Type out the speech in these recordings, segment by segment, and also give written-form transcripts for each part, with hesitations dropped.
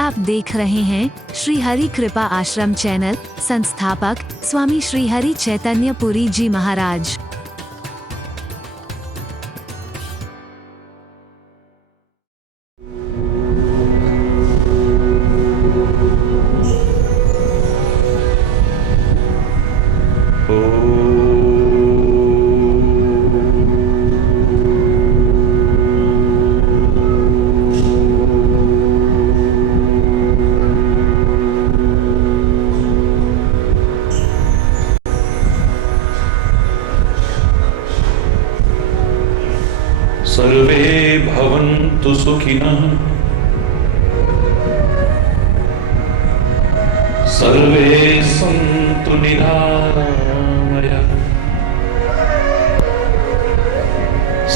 आप देख रहे हैं श्री हरि कृपा आश्रम चैनल। संस्थापक स्वामी श्री हरि चैतन्य पुरी जी महाराज। सर्वे भवन्तु सुखिनः, सर्वे सन्तु निरामयाः,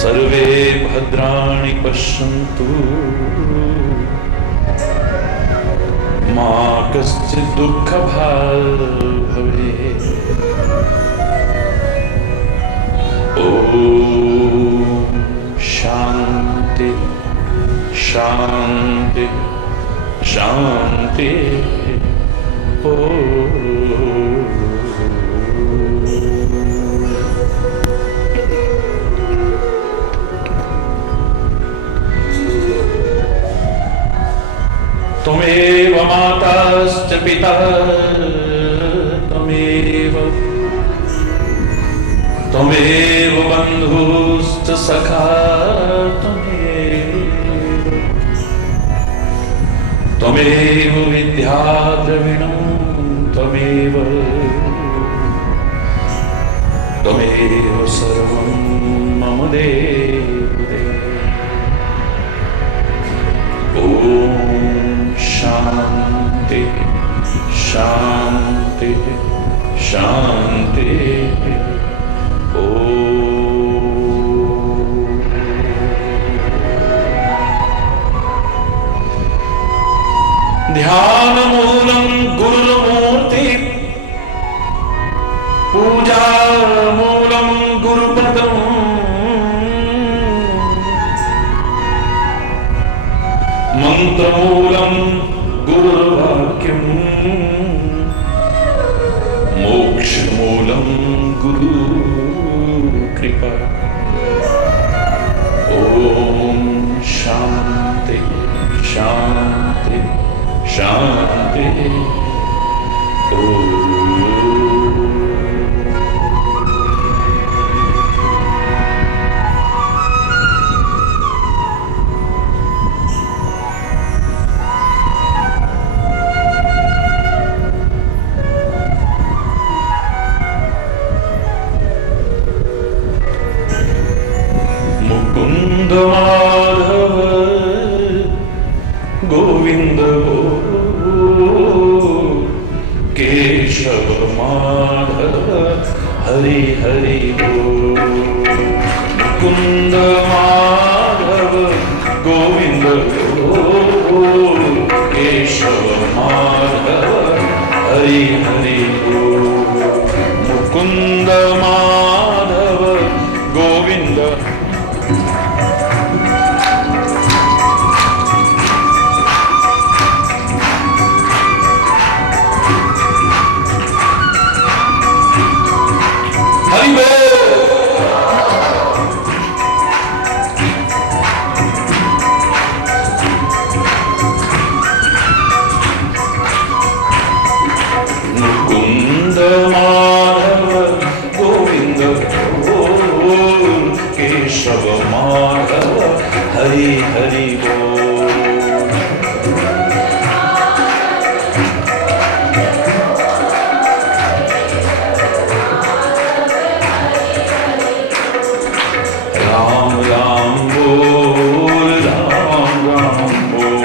सर्वे भद्राणि पश्यन्तु, मा कश्चित् दुःखभाग् भवेत्। शांति शांति शांति। त्वमेव माताश्च पिता, त्वमेव बन्धुश्च सखा, त्वमेव विद्या द्रविणं, त्वमेव सर्वं मम देव देव। ॐ शान्ति शान्ति शान्ति। ध्यान मूलं गुरुमूर्ति, पूजा मूलं गुरुपदम्, मंत्रमूलं गुरुवाक्यम्, मोक्षमूलं गुरुकृपा। ॐ शान्ति शान्ति शांति। मुकुंद माधव गोविंद केशव माधव हरि हरि बोल। मुकुंद माधव गोविंद केशव माधव हरि हरि बोल। मुकुंद माधव गोविंद मुकुंद माधव गोविंद केशव माधव हरि हरि बोल। राम राम बोल, राम राम बोल,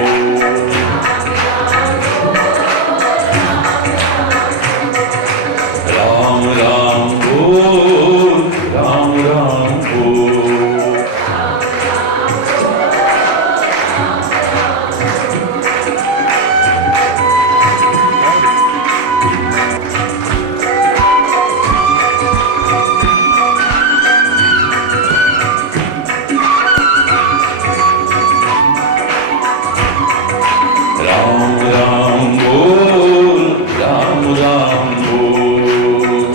राम राम बोल, राम राम बोल। राम राम बोल, राम राम बोल।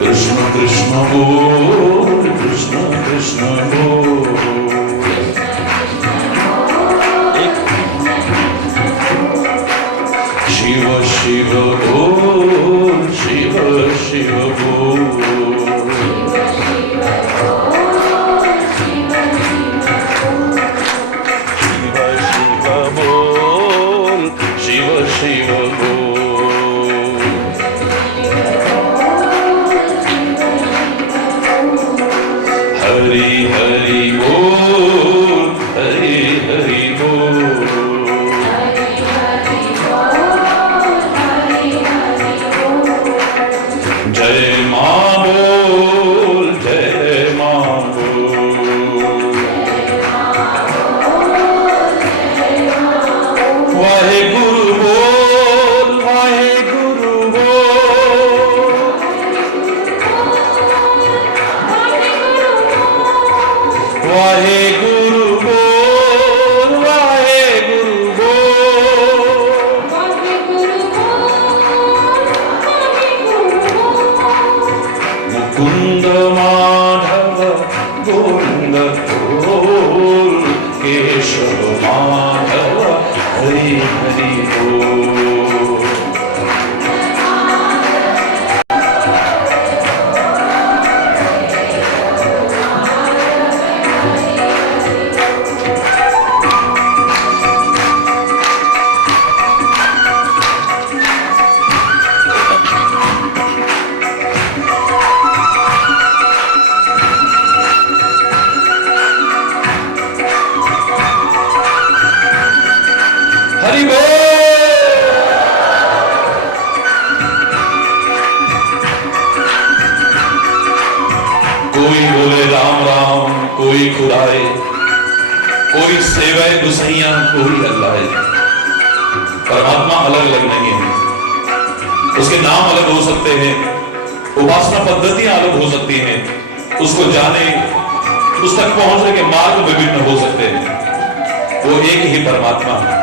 कृष्ण कृष्ण बोल, कृष्ण कृष्ण बोल। शिव शिव बोल, शिव शिव बोल। शिव शिव बोल, शिव शिव बोल। हरि हरि बोल, हरि हरि बोल। जय मां बोल, जय मां बोल। वाहे गुरु बोल, वाहे गुरु बोल। वाहे गुरु बोल, वाहे गुरु बोल। मुकुंद माधव गोविंद बोल, केशव माधव हरि हरि बोल। हरि बोल। कोई बोले राम राम, कोई खुदाए, कोई सेवै गुसैया, कोई अल्लाह। परमात्मा अलग अलग नहीं है, उसके नाम अलग हो सकते हैं, उपासना पद्धतियां अलग हो सकती हैं, उसको जाने, उस तक पहुंचने के मार्ग विभिन्न हो सकते हैं। वो एक ही परमात्मा है।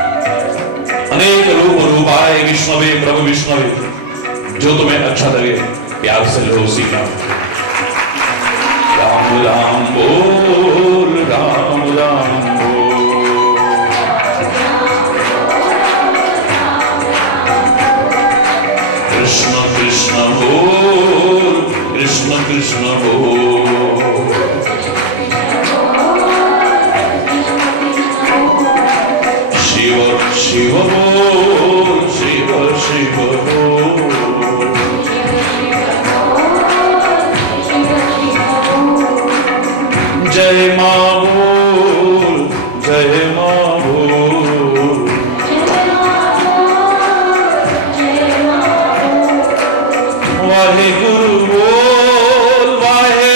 अनेक रूप रूपाए विष्णवे प्रभु विष्णवे, जो तुम्हें अच्छा लगे प्यार से लो उसी का। राम राम बोल, राम राम बोल। कृष्ण कृष्ण बोल, कृष्ण कृष्ण बोल। शिव शिव बोल, शिव शिव बोल। जय मां बोल, जय मां बोल। वाहे गुरु बोल, वाहे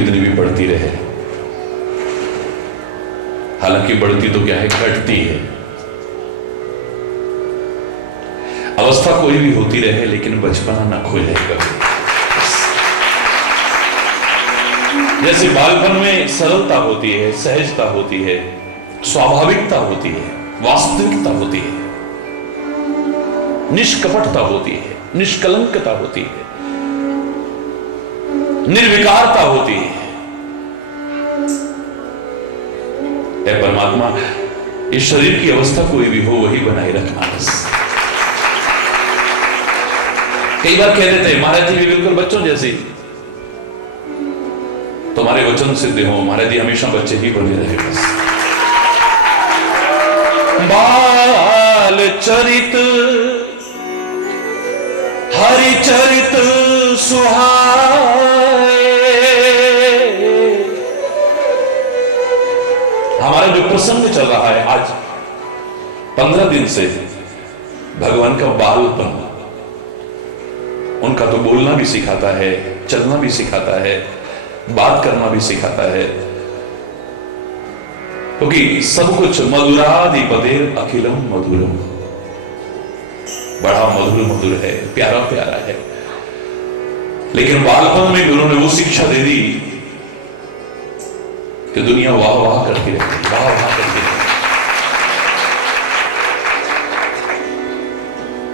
कितनी भी बढ़ती रहे, हालांकि बढ़ती तो क्या है, घटती है। अवस्था कोई भी होती रहे लेकिन बचपना ना खोए कभी। जैसे बालपन में सरलता होती है, सहजता होती है, स्वाभाविकता होती है, वास्तविकता होती है, निष्कपटता होती है, निष्कलंकता होती है, निर्विकारता होती है। ऐ परमात्मा, इस शरीर की अवस्था कोई भी हो वही बनाए रखना बस। कई बार कह देते हैं महाराज जी भी बिल्कुल बच्चों जैसे, तुम्हारे वचन सिद्ध हो महाराज जी, हमेशा बच्चे ही बने रहे बस। बाल चरित हरि चरित सुहाए। हमारा जो प्रसंग चल रहा है आज 15 दिन से, भगवान का बालपन, उनका तो बोलना भी सिखाता है, चलना भी सिखाता है, बात करना भी सिखाता है, क्योंकि सब कुछ मधुराधिपतेर अखिलम मधुरम, बड़ा मधुर मधुर है, प्यारा प्यारा है। लेकिन बालपन में भी उन्होंने वो शिक्षा दे दी कि दुनिया वाह वाह करती रहती, वाह वाह करती रहती।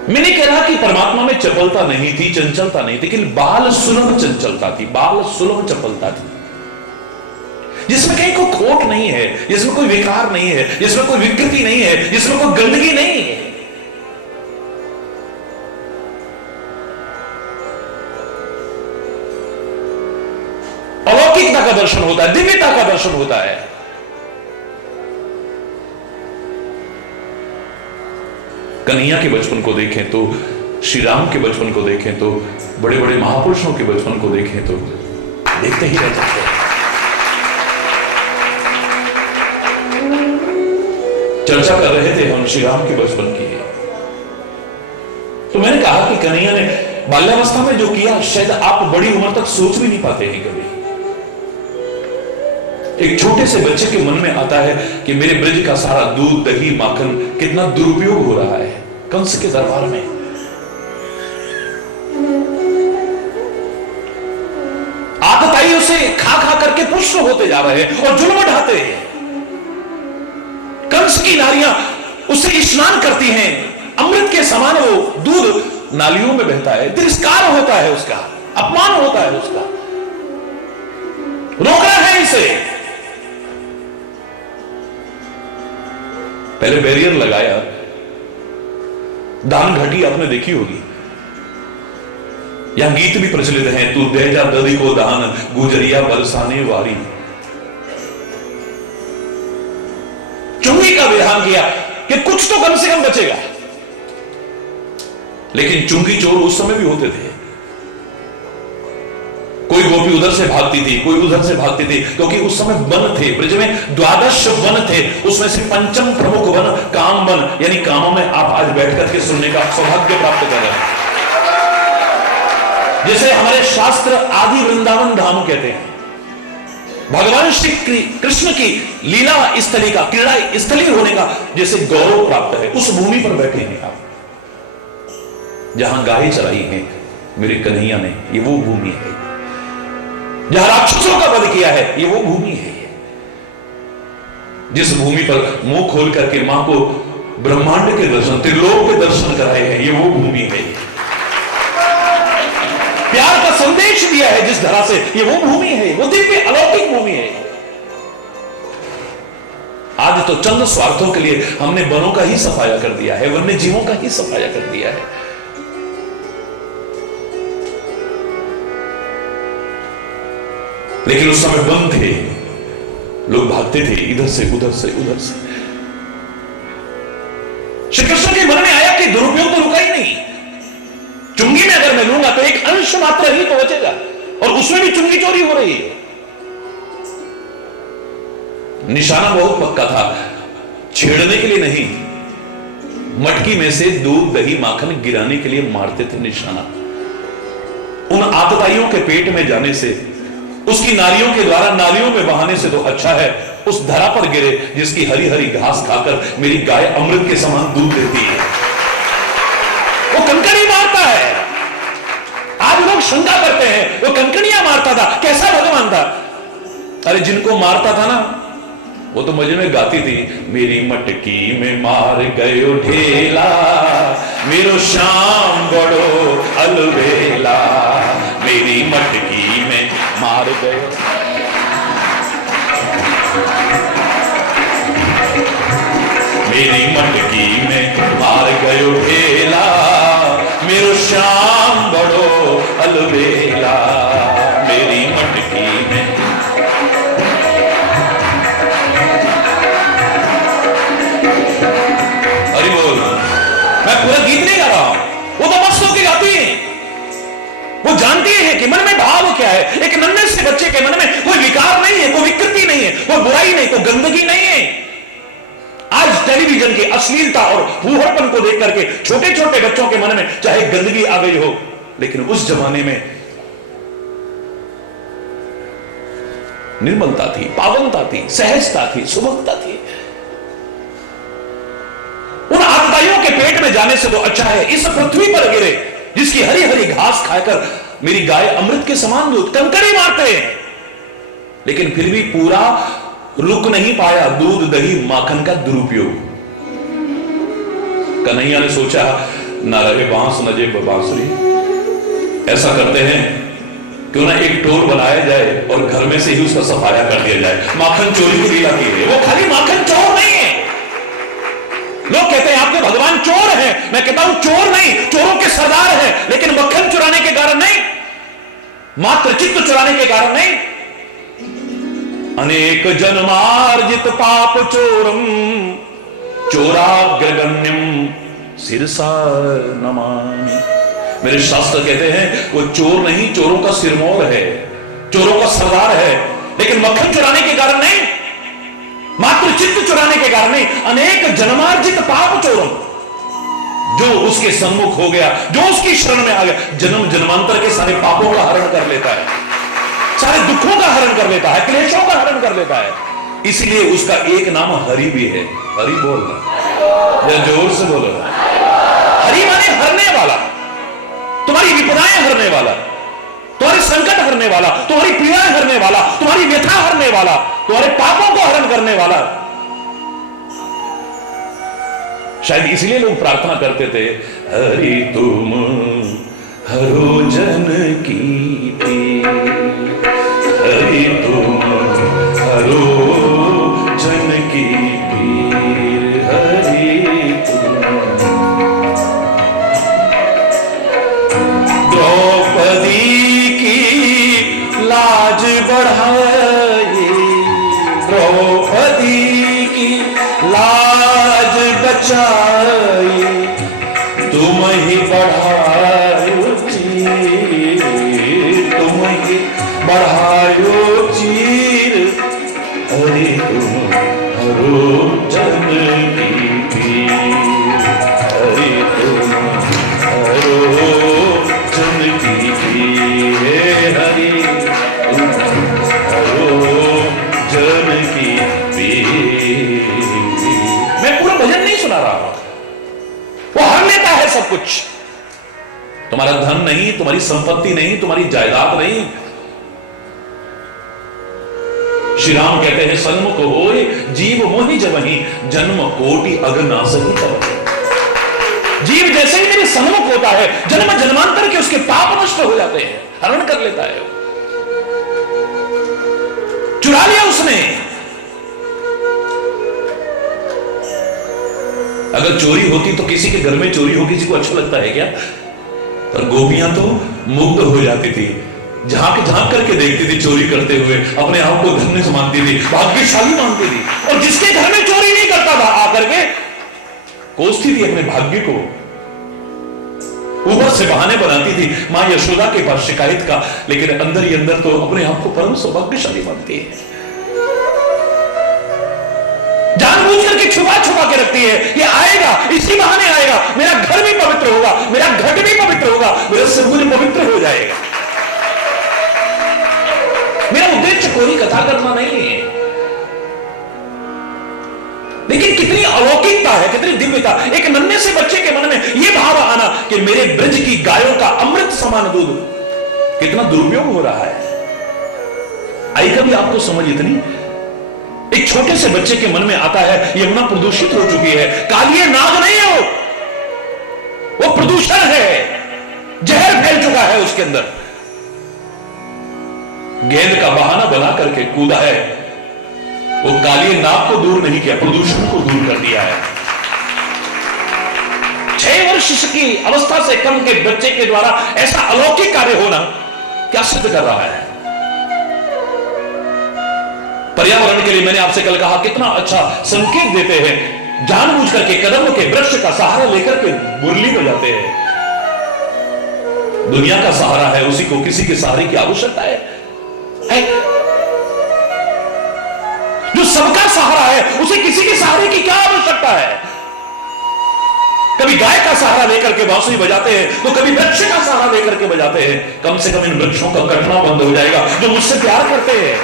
मैं नहीं कह रहा कि परमात्मा में चपलता नहीं थी, चंचलता नहीं थी, लेकिन बाल सुलभ चंचलता थी, बाल सुलभ चपलता थी, जिसमें कहीं कोई खोट नहीं है, जिसमें कोई विकार नहीं है, जिसमें कोई विकृति नहीं है, जिसमें कोई गंदगी नहीं है। अलौकिकता का दर्शन होता है, दिव्यता का दर्शन होता है। कन्हैया के बचपन को देखें तो, श्री राम के बचपन को देखें तो, बड़े बड़े महापुरुषों के बचपन को देखें तो देखते ही रह जाते हैं। चर्चा कर रहे थे हम श्री राम के बचपन की, तो मैंने कहा कि कन्हैया ने बाल्यावस्था में जो किया शायद आप बड़ी उम्र तक सोच भी नहीं पाते हैं कभी। एक छोटे से बच्चे के मन में आता है कि मेरे ब्रज का सारा दूध दही माखन कितना दुरुपयोग हो रहा है कंस के दरबार में। आतताइयों से खा खा करके पुष्ट होते जा रहे हैं और जुल्म ढाते हैं। कंस की नारियां उससे स्नान करती हैं, अमृत के समान वो दूध नालियों में बहता है, तिरस्कार होता है उसका, अपमान होता है उसका। रोकना है इसे। पहले बैरियर लगाया, दान घटी आपने देखी होगी, यहां गीत भी प्रचलित हैं, तू दे जा ददी को दान गुजरिया बरसाने वारी। चुंगी का विधान किया कि कुछ तो कम से कम बचेगा, लेकिन चुंगी चोर उस समय भी होते थे। कोई गोपी उधर से भागती थी, कोई उधर से भागती थी, क्योंकि उस समय वन थे, ब्रज में 12 वन थे, उसमें से पंचम प्रमुख वन काम वन, यानी कामों में आप आज बैठ करके सुनने का सौभाग्य प्राप्त कर रहे हैं। जैसे हमारे शास्त्र आदि वृंदावन धाम कहते हैं, भगवान श्री कृष्ण की लीला स्थली का, क्रीड़ा स्थली होने का जैसे गौरव प्राप्त है, उस भूमि पर बैठे हैं आप, जहां गाय चराई है मेरे कन्हैया ने, ये वो भूमि है। जहां राक्षसों का वध किया है, ये वो भूमि है। जिस भूमि पर मुंह खोल करके मां को ब्रह्मांड के दर्शन, त्रिलोक के दर्शन कराए हैं, ये वो भूमि है। प्यार का संदेश दिया है जिस धरा से, ये वो भूमि है, वो दिव्य अलौकिक भूमि है। आज तो चंद स्वार्थों के लिए हमने वनों का ही सफाया कर दिया है, वन्य जीवों का ही सफाया कर दिया है। लेकिन उस समय वन थे, लोग भागते थे इधर से उधर से उधर से। श्री कृष्ण के मन में आया कि दुरुपयोग तो रुका ही नहीं, चुंगी में अगर मैं लूंगा तो एक अंश मात्र ही तो बचेगा, और उसमें भी चुंगी चोरी हो रही है। निशाना बहुत पक्का था, छेड़ने के लिए नहीं, मटकी में से दूध दही माखन गिराने के लिए मारते थे निशाना। उन आतताइयों के पेट में जाने से उसकी नालियों के द्वारा नालियों में बहाने से तो अच्छा है उस धरा पर गिरे जिसकी हरी हरी घास खाकर मेरी गाय अमृत के समान दूध देती है। वो कंकड़ी मारता है। आज लोग शंका करते हैं वो कंकड़ियां मारता था, कैसा भगवान था? अरे जिनको मारता था ना वो तो मजे में गाती थी, मेरी मटकी में मार गयो ढेला, मेरो शाम बड़ो अलबेला, मेरी मटकी में मार गयो। मेरी मटकी में मार गयो ढेला, मेरो शाम बड़ो अलबेला, मेरी मटकी में। अरे बोल, मैं पूरा गीत नहीं गा रहा हूं, वो तो मस्त होकर गाती है। वो जानती है कि मन में भाव क्या है। एक नन्हे से बच्चे के मन में कोई विकार नहीं है, कोई विकृति नहीं है, कोई बुराई नहीं, कोई गंदगी नहीं है। आज टेलीविजन की अश्लीलता और फूहड़पन को देख करके छोटे छोटे बच्चों के मन में चाहे गंदगी आ गई हो, लेकिन उस जमाने में निर्मलता थी, पावनता थी, सहजता थी, सुभगता थी। उन आतताइयों के पेट में जाने से तो अच्छा है इस पृथ्वी पर गिरे जिसकी हरी हरी घास खाकर मेरी गाय अमृत के समान दूध। कंकड़ी मारते हैं लेकिन फिर भी पूरा रुक नहीं पाया दूध दही माखन का दुरुपयोग। कन्हैया ने सोचा ना रहे बांस न जेब बांसुरी, ऐसा करते हैं क्यों ना एक टोर बनाया जाए और घर में से ही उसका सफाया कर दिया जाए। माखन चोरी की लीला की है। वो खाली माखन चोर नहीं है। लोग कहते हैं आपके भगवान चोर हैं, मैं कहता हूं चोर नहीं, चोरों के सरदार हैं, लेकिन मक्खन चुराने के कारण नहीं, मात्र चित्त चुराने के कारण नहीं। अनेक जन्मार्जित पाप चोरम चोराग्रगण्यम सिरसा नमामि। मेरे शास्त्र कहते हैं वो चोर नहीं, चोरों का सिरमौर है, चोरों का सरदार है, लेकिन मक्खन चुराने के कारण नहीं, मात्र चित्त चुराने के कारण नहीं। अनेक जन्मार्जित पाप चोरम, जो उसके सम्मुख हो गया, जो उसकी शरण में आ गया, जन्म जन्मांतर के सारे पापों का हरण कर लेता है, सारे दुखों का हरण कर लेता है, क्लेशों का हरण कर लेता है। इसलिए उसका एक नाम हरि भी है। हरि बोलना या जोर से बोलो। हरि माने हरने वाला, तुम्हारी विपदाएं हरने वाला, तुम्हारे संकट हरने वाला, तुम्हारी पीड़ाएं हरने वाला, तुम्हारी व्यथा हरने वाला, तुम्हारे पापों को हरण करने वाला। शायद इसलिए लोग प्रार्थना करते थे, हरि तुम हरो जन की पीर, हरि तुम हरो जन की पीर, हरि तुम। द्रौपदी की लाज बढ़ाए, द्रौपदी की लाज बचाए, तुम ही बढ़ायो चीर, तुम ही बढ़ायो चीर, हरि तुम हरो जन की पीर, हरि तुम हरो जन की पीर, हरि तुम हरो जन की पीर। मैं पूरा भजन नहीं सुना रहा, वो हर लेता है सब कुछ। तुम्हारा धन नहीं, तुम्हारी संपत्ति नहीं, तुम्हारी जायदाद नहीं। श्री राम कहते हैं सन्मुख होए जीव मोहि जबहि, जन्म कोटि अगनासहि तब। जीव जैसे ही मेरे सन्मुख होता है, जन्म जन्मांतर के उसके पाप नष्ट हो जाते हैं, हरण कर लेता है। चुरा लिया उसने। अगर चोरी होती तो किसी के घर में चोरी हो किसी को अच्छा लगता है क्या? पर गोपियां तो मुग्ध हो जाती थी, झांक झांक करके देखती थी चोरी करते हुए, अपने आप को धन्य मानती थी, भाग्यशाली मानती थी। और जिसके घर में चोरी नहीं करता था आकर के कोसती थी अपने भाग्य को, ऊपर से बहाने बनाती थी मां यशोदा के पास शिकायत का, लेकिन अंदर ही अंदर तो अपने आप को परम सौभाग्यशाली मानती है। जानबूझ करके छुपा छुपा के रखती है, ये आएगा, इसी बहाने आएगा, मेरा घर भी पवित्र होगा, मेरा घट भी पवित्र होगा, मेरा सब कुछ पवित्र हो जाएगा, मेरा उद्देश्य कोई कथा करना नहीं है, लेकिन कितनी अलौकिकता है, कितनी दिव्यता। एक नन्हे से बच्चे के मन में यह भाव आना कि मेरे ब्रज की गायों का अमृत समान दूध, कितना दुरुपयोग हो रहा है। आई कभी आपको समझ इतनी? एक छोटे से बच्चे के मन में आता है यमुना प्रदूषित हो चुकी है। कालिए नाग नहीं है वो प्रदूषण है, जहर फैल चुका है उसके अंदर। गेंद का बहाना बना करके कूदा है, वो कालिए नाग को दूर नहीं किया, प्रदूषण को दूर कर दिया है। 6 वर्ष की अवस्था से कम के बच्चे के द्वारा ऐसा अलौकिक कार्य होना क्या सिद्ध कर रहा है? पर्यावरण के लिए मैंने आपसे कल कहा कितना अच्छा संकेत देते हैं, जानबूझ करके कदमों के वृक्ष का सहारा लेकर के मुरली बजाते हैं। दुनिया का सहारा है, उसी को किसी के सहारे की आवश्यकता है। जो सबका सहारा है उसे किसी के सहारे की क्या आवश्यकता है? कभी गाय का सहारा लेकर के बांसुरी बजाते हैं तो कभी वृक्ष का सहारा लेकर के बजाते हैं। कम से कम इन वृक्षों का कटना बंद हो जाएगा जो मुझसे प्यार करते हैं।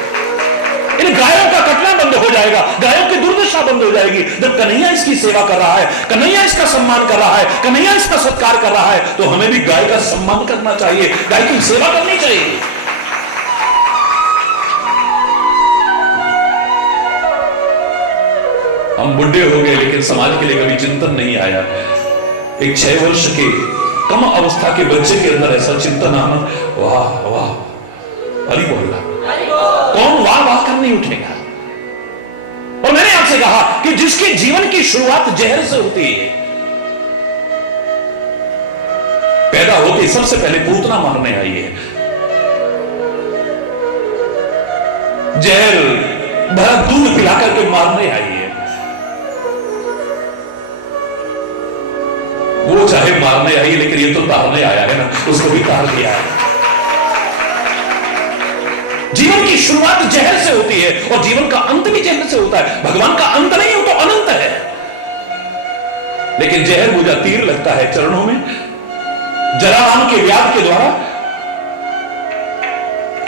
इन गायों का कटना बंद हो जाएगा, गायों की दुर्दशा बंद हो जाएगी। जब कन्हैया इसकी सेवा कर रहा है, कन्हैया इसका सम्मान कर रहा है, कन्हैया इसका सत्कार कर रहा है, तो हमें भी गाय का सम्मान करना चाहिए, गाय की सेवा करनी चाहिए। हम बुढ़े हो गए लेकिन समाज के लिए कभी चिंतन नहीं आया। एक 6 वर्ष के कम अवस्था के बच्चे के अंदर ऐसा चिंतन आना, वाह वाह, अली बोल रहा, कौन वाह वाह कर नहीं उठेगा? और मैंने आपसे कहा कि जिसके जीवन की शुरुआत जहर से होती है, पैदा होते सबसे पहले पूतना मारने आई है, जहर भरा दूध पिलाकर के मारने आई है। वो चाहे मारने आई लेकिन ये तो तारने आया है ना, उसको भी तार दिया है। जीवन की शुरुआत जहर से होती है और जीवन का अंत भी जहर से होता है। भगवान का अंत नहीं हो तो अनंत है, लेकिन जहर बुझा तीर लगता है चरणों में। जराराम के व्याध के द्वारा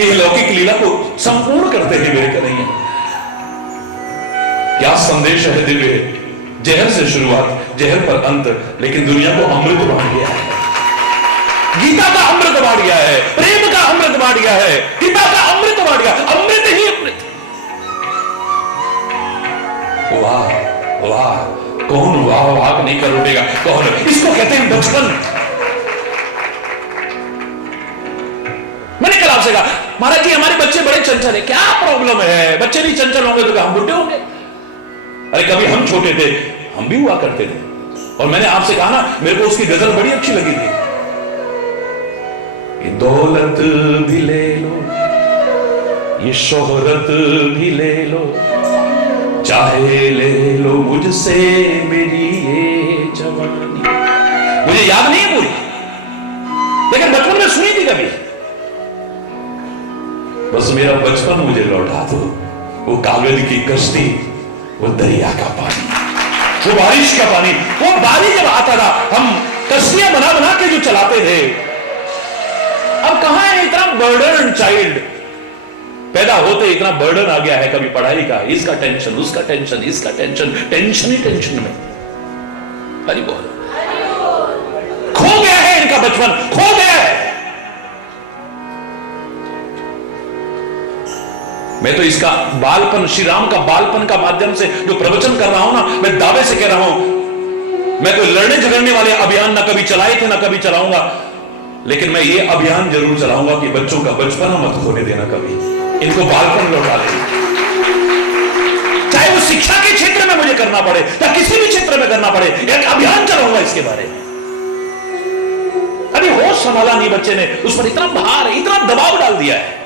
इस लौकिक लीला को संपूर्ण करते हैं मेरे कन्हैया। क्या संदेश है दिव्य! जहर से शुरुआत, जहर पर अंत, लेकिन दुनिया को अमृत बांट गया है। गीता का अमृत बांट गया है, प्रेम का अमृत बांट गया है, गीता का अमृत बांट गया, अमृत ही अमृत। वाह वाह, कौन वाह वाह नहीं कर उठेगा? कौन? इसको कहते हैं बचपन। मैंने कल आपसे कहा, महाराज जी हमारे बच्चे बड़े चंचल है। क्या प्रॉब्लम है? बच्चे नहीं चंचल होंगे तो हम बुढ़े होंगे? अरे कभी हम छोटे थे, हम भी हुआ करते थे। और मैंने आपसे कहा ना, मेरे को उसकी गजल बड़ी अच्छी लगी थी, ये दौलत भी ले लो, ये शोहरत भी ले लो, चाहे ले लो मुझसे मेरी ये जवानी। मुझे याद नहीं है पूरी, लेकिन बचपन में सुनी थी कभी। बस मेरा बचपन मुझे लौटा दो, वो कागज की कश्ती, वो दरिया का पानी, वो बारिश का पानी। वो बारिश जब आता था, हम कश्तियां बना बना के जो चलाते थे। अब कहां है इतना बर्डन? चाइल्ड पैदा होते इतना बर्डन आ गया है, कभी पढ़ाई का, इसका टेंशन, उसका टेंशन, इसका टेंशन, टेंशन ही टेंशन में। हरि बोल। खो गया है इनका बचपन, खो गया है। मैं तो इसका बालपन, श्री राम का बालपन का माध्यम से जो प्रवचन कर रहा हूं ना, मैं दावे से कह रहा हूं, मैं तो लड़ने झगड़ने वाले अभियान ना कभी चलाए थे ना कभी चलाऊंगा, लेकिन मैं ये अभियान जरूर चलाऊंगा कि बच्चों का बचपन मत खोने देना कभी, इनको बालपन लौटा ले। चाहे वो शिक्षा के क्षेत्र में मुझे करना पड़े या किसी भी क्षेत्र में करना पड़े, एक अभियान चलाऊंगा इसके बारे में। अभी होश संभाला नहीं बच्चे ने, उस पर इतना भार, इतना दबाव डाल दिया है।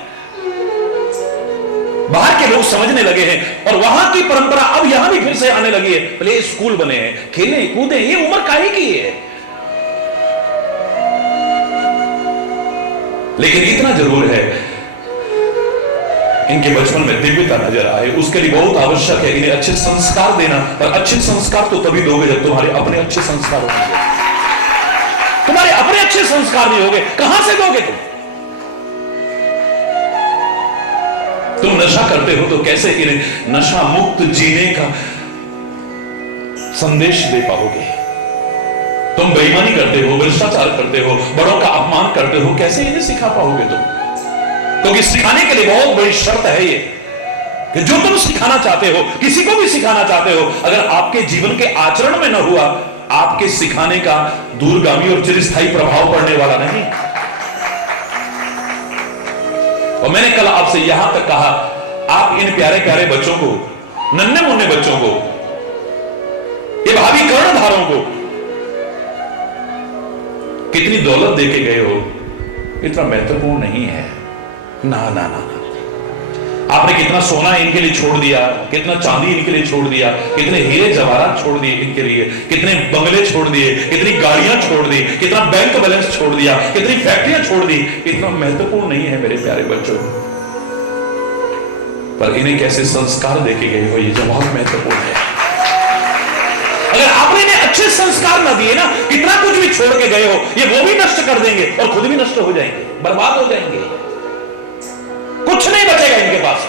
बाहर के लोग समझने लगे हैं और वहां की परंपरा अब यहां भी फिर से आने लगी है। प्ले स्कूल बने हैं, खेलें कूदें, ये उम्र काहे की है? लेकिन इतना जरूर है, इनके बचपन में दिव्यता नजर आए, उसके लिए बहुत आवश्यक है इन्हें अच्छे संस्कार देना। और अच्छे संस्कार तो तभी दोगे जब तुम्हारे अपने अच्छे संस्कार होंगे। तुम्हारे अपने अच्छे संस्कार नहीं होंगे, कहां से दोगे तुम? तुम नशा करते हो तो कैसे इन्हें नशा मुक्त जीने का संदेश दे पाओगे? तुम बेईमानी करते हो, भ्रष्टाचार करते हो, बड़ों का अपमान करते हो, कैसे इन्हें सिखा पाओगे तुम? क्योंकि सिखाने के लिए बहुत बड़ी शर्त है ये कि जो तुम सिखाना चाहते हो, किसी को भी सिखाना चाहते हो, अगर आपके जीवन के आचरण में न हुआ, आपके सिखाने का दूरगामी और चिरस्थायी प्रभाव पड़ने वाला नहीं। और मैंने कल आपसे यहां तक कहा, आप इन प्यारे प्यारे बच्चों को, नन्हे मुन्ने बच्चों को, ये भावी कर्णधारों को कितनी दौलत देके गए हो, इतना महत्वपूर्ण नहीं है। ना ना ना, आपने कितना सोना इनके लिए छोड़ दिया, कितना चांदी इनके लिए छोड़ दिया, कितने हीरे जवाहरात छोड़ दिए इनके लिए, कितने बंगले छोड़ दिए, कितनी गाड़ियां छोड़ दी, कितना बैंक बैलेंस छोड़ दिया, कितनी फैक्ट्रियां छोड़ दी, इतना महत्वपूर्ण नहीं है मेरे प्यारे बच्चों। पर इन्हें कैसे संस्कार देके गए हो, ये जवाब महत्वपूर्ण है। अगर आपने इन्हें अच्छे संस्कार ना दिए ना, कितना कुछ भी छोड़ के गए हो, ये वो भी नष्ट कर देंगे और खुद भी नष्ट हो जाएंगे, बर्बाद हो जाएंगे, कुछ नहीं बचेगा इनके पास।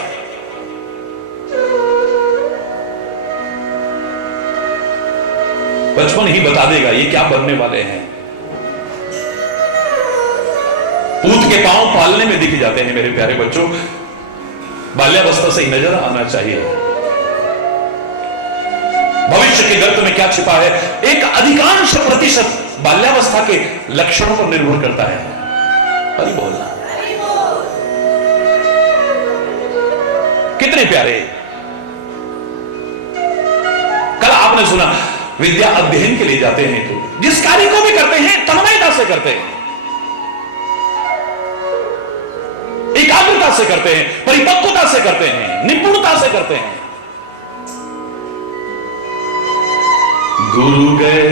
बचपन ही बता देगा ये क्या बनने वाले हैं। पूत के पांव पालने में दिख जाते हैं मेरे प्यारे बच्चों, बाल्यावस्था से ही नजर आना चाहिए भविष्य के गर्त में क्या छिपा है। एक अधिकांश प्रतिशत बाल्यावस्था के लक्षणों पर निर्भर करता है। हरि बोलना, कितने प्यारे। कल आपने सुना, विद्या अध्ययन के लिए जाते हैं तो जिस कार्य को भी करते हैं तन्मयता से करते हैं, एकाग्रता से करते हैं, परिपक्वता से करते हैं, निपुणता से करते हैं। गुरु गए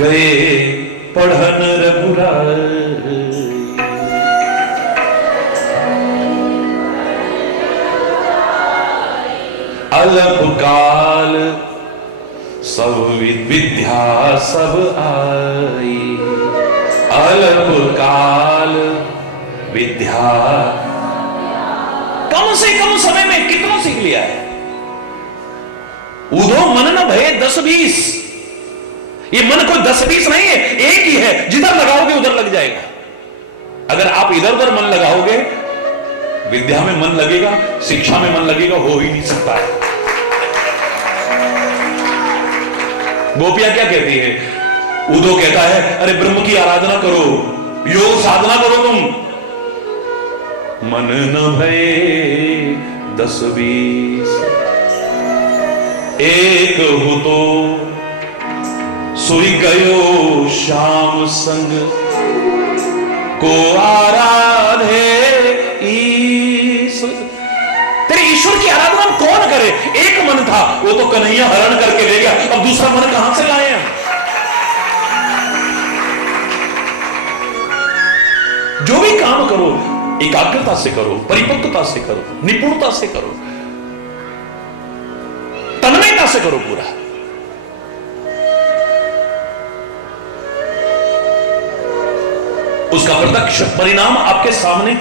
गए पढ़न रघुराई, अल्प काल सब विद्या सब आई, अल्प काल विद्या। कम से कम समय में कितना सीख लिया है। उधो मन न भये 10-20, ये मन कोई 10-20 नहीं है, एक ही है, जिधर लगाओगे उधर लग जाएगा। अगर आप इधर उधर मन लगाओगे, विद्या में मन लगेगा, शिक्षा में मन लगेगा, हो ही नहीं सकता है। गोपियां क्या कहती है? उधो कहता है, अरे ब्रह्म की आराधना करो, योग साधना करो तुम। मन न भये 10-20, एक हो तो सोई गयो श्याम संग, को आराधे ईश्वर। तेरे ईश्वर की आराधना कौन करे? एक मन था, वो तो कन्हैया हरण करके ले गया, अब दूसरा मन कहां से लाए हम? जो भी काम करो एकाग्रता से करो, परिपक्वता से करो, निपुणता से करो, तन्मयता से करो पूरा। उसका प्रत्यक्ष परिणाम आपके सामने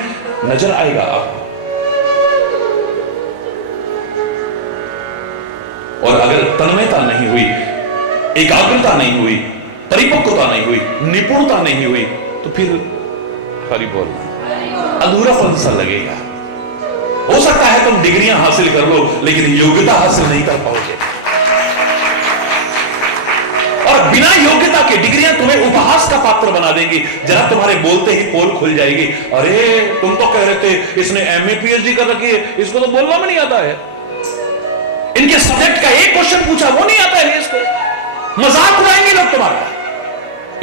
नजर आएगा आपको। और अगर तन्मयता नहीं हुई, एकाग्रता नहीं हुई, परिपक्वता नहीं हुई, निपुणता नहीं हुई, तो फिर हरि बोलना अधूरा पन सा लगेगा। हो सकता है तुम डिग्रियां हासिल कर लो, लेकिन योग्यता हासिल नहीं कर पाओगे। और बिना योग्यता के डिग्रियां तुम्हें उपहास का पात्र बना देंगी। जरा तुम्हारे बोलते ही पोल खुल जाएगी, अरे तुम तो कह रहे थे इसने एमए पीएचडी कर रखी है, इसको तो बोलना भी नहीं आता है, इनके सब्जेक्ट का एक क्वेश्चन पूछा वो नहीं आता है, इसको मजाक उड़ाएंगे लोग तुम्हारा।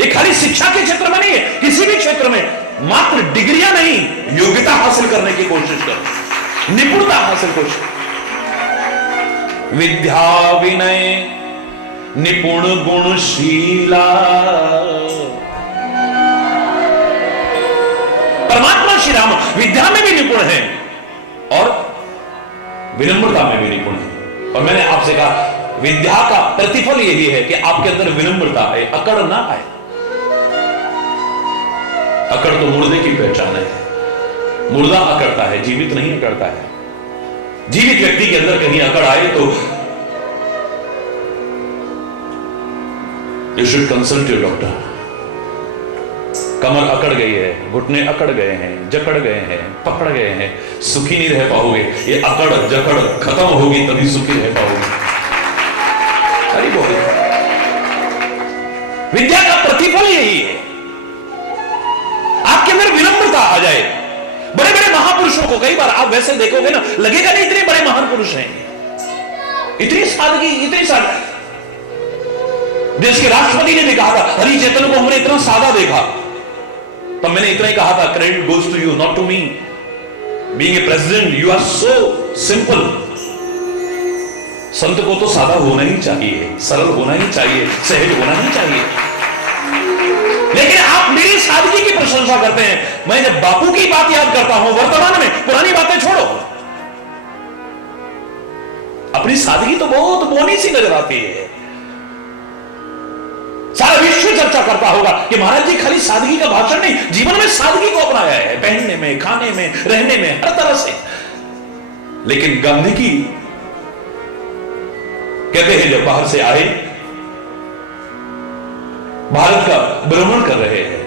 ये खाली शिक्षा के क्षेत्र में नहीं है, किसी भी क्षेत्र में मात्र डिग्रियां नहीं, योग्यता हासिल करने की कोशिश करो, निपुणता हासिल कोशिश। विद्या विनय निपुण गुणशीला, परमात्मा श्री राम विद्या में भी निपुण है और विनम्रता में भी निपुण है। और मैंने आपसे कहा, विद्या का प्रतिफल यही है कि आपके अंदर विनम्रता आए, अकड़ ना आए। अकड़ तो मुर्दे की पहचान है, मुर्दा अकड़ता है, जीवित नहीं अकड़ता है। जीवित व्यक्ति के अंदर कहीं अकड़ आए तो you should consult your doctor. कमर अकड़ गई है, घुटने अकड़ गए हैं, जकड़ गए हैं, पकड़ गए हैं, सुखी नहीं रह पाओगे। ये अकड़ जकड़ खत्म होगी तभी सुखी रह पाओगे। करीब हो गई। विद्या का प्रतिफल यही है, आपके अंदर विनम्रता आ जाए। बड़े बड़े महापुरुषों को कई बार आप वैसे देखोगे ना, लगेगा नहीं इतने बड़े महान पुरुष हैं, इतनी सादगी, इतनी सादगी। देश के राष्ट्रपति ने भी कहा था, हरि चैतन्य को हमने इतना सादा देखा, तब मैंने इतना ही कहा था, credit goes to you not to me. Being a president you are so simple. संत को तो सादा होना ही चाहिए, सरल होना ही चाहिए, सहज होना ही चाहिए। लेकिन आप मेरी सादगी की प्रशंसा करते हैं। मैं जब बापू की बात याद करता हूं वर्तमान में, पुरानी बातें छोड़ो, अपनी सादगी तो बहुत बोनी सी नजर आती है। सारा विश्व चर्चा करता होगा कि महाराज जी खाली सादगी का भाषण नहीं, जीवन में सादगी को अपनाया है, पहनने में, खाने में, रहने में, हर तरह से। लेकिन गांधी की कहते हैं जब बाहर से आए, भारत का भ्रमण कर रहे हैं,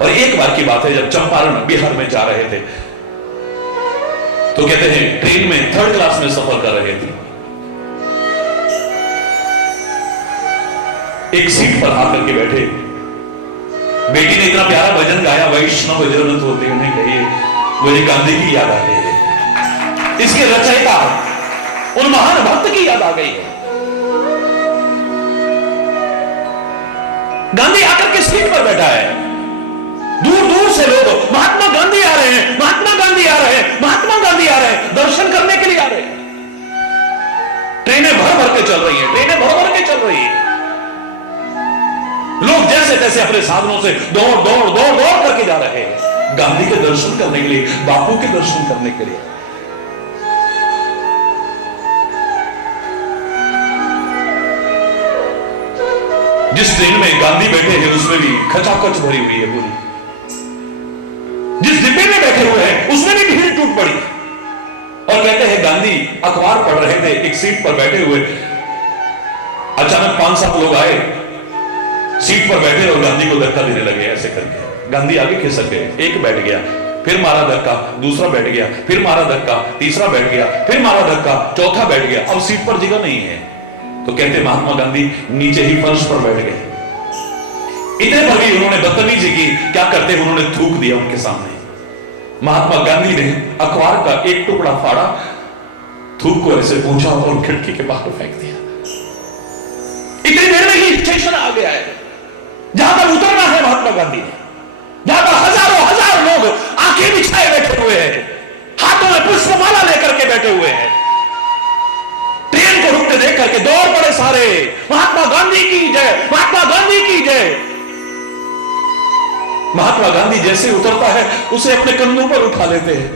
और एक बार की बात है जब चंपारण बिहार में जा रहे थे, तो कहते हैं ट्रेन में 3rd क्लास में सफर कर रहे थे। एक सीट पर आकर के बैठे, बेटी ने इतना प्यारा भजन गाया, वैष्णव जन होते उन्हें कहिए, मुझे गांधी की याद आ गई है, इसके रचयिता उन महान भक्त की याद आ गई है। गांधी आकर के सीट पर बैठा है, दूर दूर से लोग महात्मा गांधी आ रहे हैं, महात्मा गांधी आ रहे हैं, महात्मा गांधी आ रहे हैं, दर्शन करने के लिए आ रहे हैं। ट्रेनें भर भर के चल रही हैं, ट्रेनें भर भर के चल रही हैं। लोग जैसे तैसे अपने साधनों से दौड़ दौड़ दौड़ दौड़ करके जा रहे हैं गांधी के दर्शन करने के लिए, बापू के दर्शन करने के लिए। जिस ट्रेन में गांधी बैठे हैं उसमें भी खचाखच भरी हुई है पूरी, जिस डिब्बे में बैठे हुए हैं उसमें भी भीड़ टूट पड़ी। और कहते हैं गांधी अखबार पढ़ रहे थे, एक सीट पर बैठे हुए, अचानक 5-7 लोग आए, सीट पर बैठे और गांधी को धक्का देने लगे ऐसे करके। गांधी आगे खिसक गए, एक बैठ गया, फिर मारा धक्का, दूसरा बैठ गया, फिर मारा धक्का, तीसरा बैठ गया, फिर मारा धक्का, चौथा बैठ गया, अब सीट पर जगह नहीं है। तो कहते महात्मा गांधी नीचे ही फर्श पर बैठ गए। इतने पर भी उन्होंने बदतमीजी की, क्या करते उन्होंने थूक दिया उनके सामने। महात्मा गांधी ने अखबार का एक टुकड़ा फाड़ा, थूक को ऐसे पूछा और खिड़की के बाहर फेंक दिया। इतनी देर में ही स्टेशन आ गया है जहां पर उतरना है महात्मा गांधी ने, जहां पर हजारों हजार लोग आंखें बिछाए बैठे हुए हैं, हाथों में पुष्पमाला लेकर के बैठे हुए हैं। ट्रेन को रुकते देख करके दौड़ पड़े सारे, महात्मा गांधी की जय, महात्मा गांधी की जय। महात्मा गांधी जैसे उतरता है उसे अपने कंधों पर उठा लेते हैं।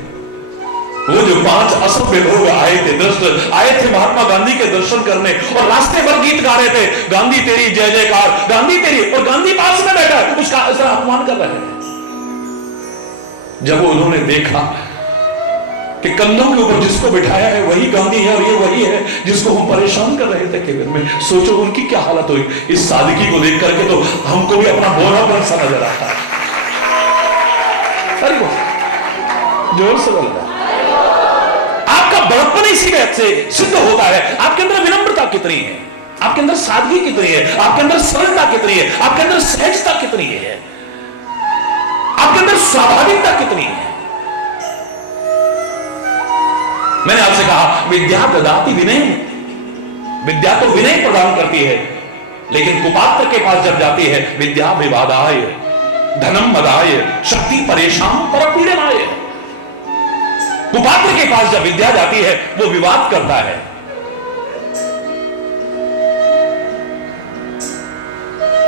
वो जो 5 असभ्य लोग आए थे महात्मा गांधी के दर्शन करने, और रास्ते भर गीत गा रहे थे, गांधी तेरी जय जयकार, गांधी तेरी, और गांधी पास में बैठा है, उसका अपमान कर रहे हैं। जब उन्होंने देखा कि कंधों के ऊपर जिसको बिठाया है वही गांधी है, और ये वही है जिसको हम परेशान कर रहे थे केबिन में, सोचो उनकी क्या हालत हुई। इस सादगी को देख करके तो हमको भी अपना बोलापन सा नजर आता है। अरे जोर से बोल रहा है। आपका बड़प्पन इसी बात से सिद्ध होता है, आपके अंदर विनम्रता कितनी है, आपके अंदर सादगी कितनी है, आपके अंदर सरलता कितनी है, आपके अंदर सहजता कितनी है, आपके अंदर स्वाभाविकता कितनी है। मैंने आपसे कहा विद्या ददाति विनय, विद्या तो विनय प्रदान करती है, लेकिन कुपात्र के पास जब जाती है, विद्या विवादाय धनम मदाय शक्ति परेशान परपीड़नाय। कुपात्र के पास जब विद्या जाती है वो विवाद करता है,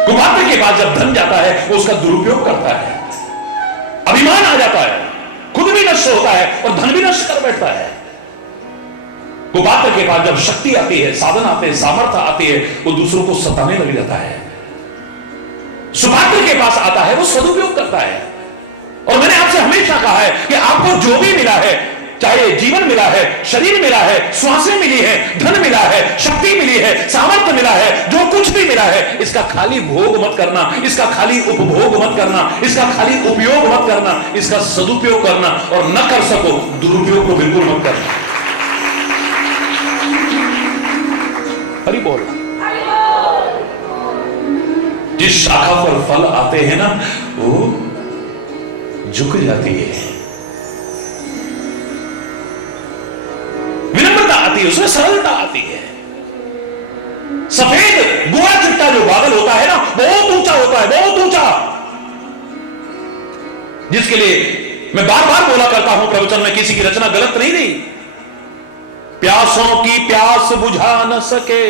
कुपात्र के पास जब धन जाता है वो उसका दुरुपयोग करता है, अभिमान आ जाता है, खुद भी नष्ट होता है और धन भी नष्ट कर बैठता है। कुपात्र के पास जब शक्ति आती है, साधन आते हैं, सामर्थ्य आती है, वो दूसरों को सताने लग जाता है। सुपात्र के पास आता है वो सदुपयोग करता है। और मैंने आपसे हमेशा कहा है कि आपको जो भी मिला है चाहे जीवन मिला है, शरीर मिला है, श्वासें मिली है, धन मिला है, शक्ति मिली है, सामर्थ्य मिला है, जो कुछ भी मिला है, इसका खाली भोग मत करना, इसका खाली उपभोग मत करना, इसका खाली उपयोग मत करना, इसका सदुपयोग करना, और न कर सको दुरुपयोग को बिल्कुल मत करना। हरि बोल। जिस शाखा पर फल आते हैं ना, वो झुक जाती है, विनम्रता आती है, उसमें सरलता आती है। सफेद गोरा चिट्टा जो बादल होता है ना, बहुत ऊंचा होता है, बहुत ऊंचा, जिसके लिए मैं बार बार बोला करता हूं प्रवचन में, किसी की रचना गलत नहीं रही। प्यासों की प्यास बुझा न सके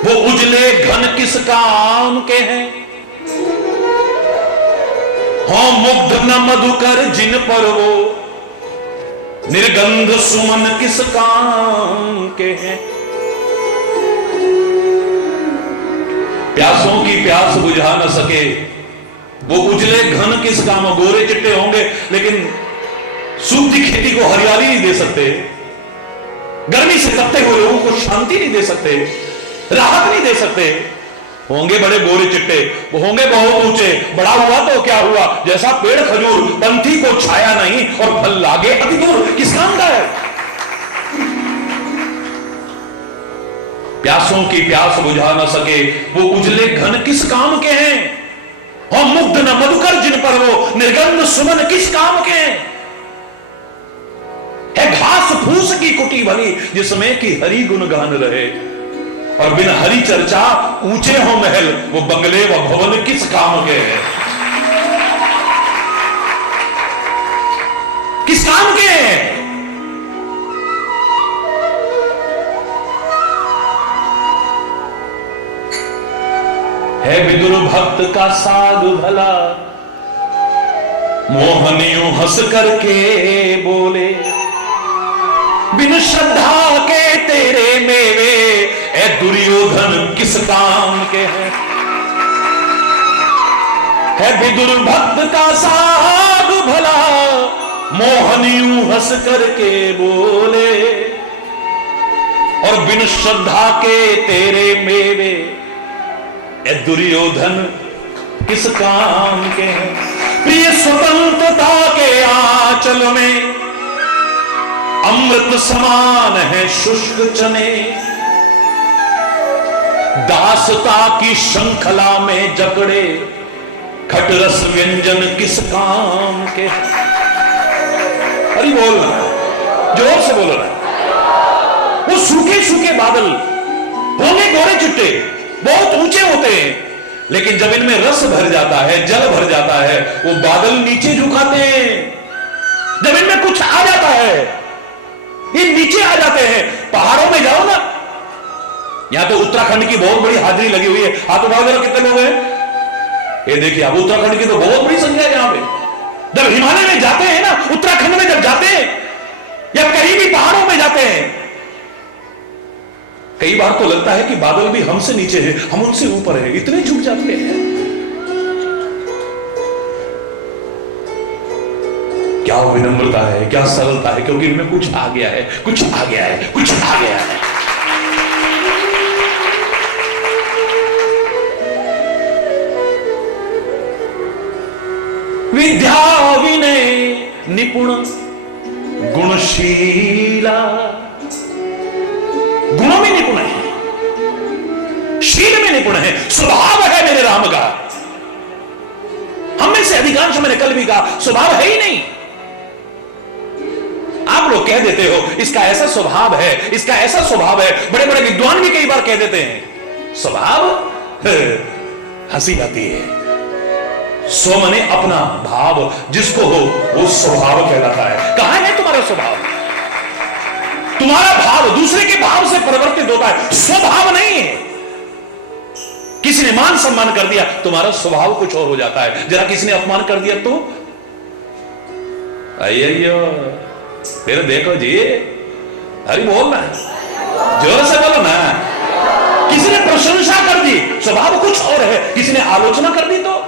वो उजले घन किस काम के हैं, हो मुग्ध न मधुकर जिन पर वो निर्गंध सुमन किस काम के हैं। प्यासों की प्यास बुझा न सके वो उजले घन किस काम, गोरे चिट्टे होंगे लेकिन सूखती खेती को हरियाली नहीं दे सकते, गर्मी से तपते हुए लोगों को शांति नहीं दे सकते, राहत नहीं दे सकते। होंगे बड़े गोरे चिट्टे, वो होंगे बहुत ऊंचे, बड़ा हुआ तो क्या हुआ, जैसा पेड़ खजूर, पंथी को छाया नहीं और फल लागे अति दूर, किस काम का है। प्यासों की प्यास बुझा न सके वो उजले घन किस काम के हैं, और मुग्ध न मधुकर जिन पर वो निर्गंध सुमन किस काम के हैं। है घास फूस की कुटी भली जिसमें कि हरि गुणगान रहे, और बिन हरि चर्चा ऊंचे हो महल वो बंगले व भवन किस काम के हैं, किस काम के हैं। है विदुर भक्त का साधु भला मोहनियों हंस करके बोले, बिन श्रद्धा के तेरे मेवे ए दुर्योधन किस काम के हैं। है विदुर भक्त का साधु भला मोहनियों हंस करके बोले, और बिन श्रद्धा के तेरे मेवे ए दुर्योधन किस काम के हैं। प्रिय स्वतंत्रता के आंचल में अमृत समान है शुष्क चने, दासता की श्रृंखला में जकड़े खटरस व्यंजन किस काम के। अरे बोल रहा है, जोर से बोल रहा है। वो सूखे सूखे बादल होंगे, गोरे चिट्टे, बहुत ऊंचे होते हैं, लेकिन जब इनमें रस भर जाता है, जल भर जाता है, वो बादल नीचे झुकाते हैं। जब इनमें कुछ आ जाता है, ये नीचे आ जाते हैं। पहाड़ों में जाओ ना, यहां तो उत्तराखंड की बहुत बड़ी हाजिरी लगी हुई है, हाथ उठाओ जरा, कितने लोग हैं। ये देखिए, अब उत्तराखंड की तो बहुत बड़ी संख्या है यहां पे। जब हिमालय में जाते हैं ना, उत्तराखंड में जब जाते हैं या कहीं भी पहाड़ों में जाते हैं, कई बार तो लगता है कि बादल भी हमसे नीचे हैं, हम उनसे ऊपर हैं, इतने झुक जाते हैं। क्या विनम्रता है, क्या सरलता है, क्योंकि इनमें कुछ आ गया है, कुछ आ गया है, कुछ आ गया है। विद्या विनय निपुण गुणशीला, गुणों में निपुण है, शील में निपुण है, स्वभाव है मेरे राम का। हम में से अधिकांश, मैंने कल भी कहा, स्वभाव है ही नहीं। आप लोग कह देते हो इसका ऐसा स्वभाव है, इसका ऐसा स्वभाव है, बड़े बड़े विद्वान भी कई बार कह देते हैं। स्वभाव, हंसी आती है। स्व मने अपना, भाव जिसको हो वो स्वभाव कहलाता है। कहां है तुम्हारा स्वभाव? तुम्हारा भाव दूसरे के भाव से परिवर्तित होता है, स्वभाव नहीं है। किसी ने मान सम्मान कर दिया, तुम्हारा स्वभाव कुछ और हो जाता है। जरा किसी ने अपमान कर दिया तो अय्यो, फिर देखो जी, अरे बोल ना, जोर से बोलो ना। किसी ने प्रशंसा कर दी, स्वभाव कुछ और है। किसी ने आलोचना कर दी तो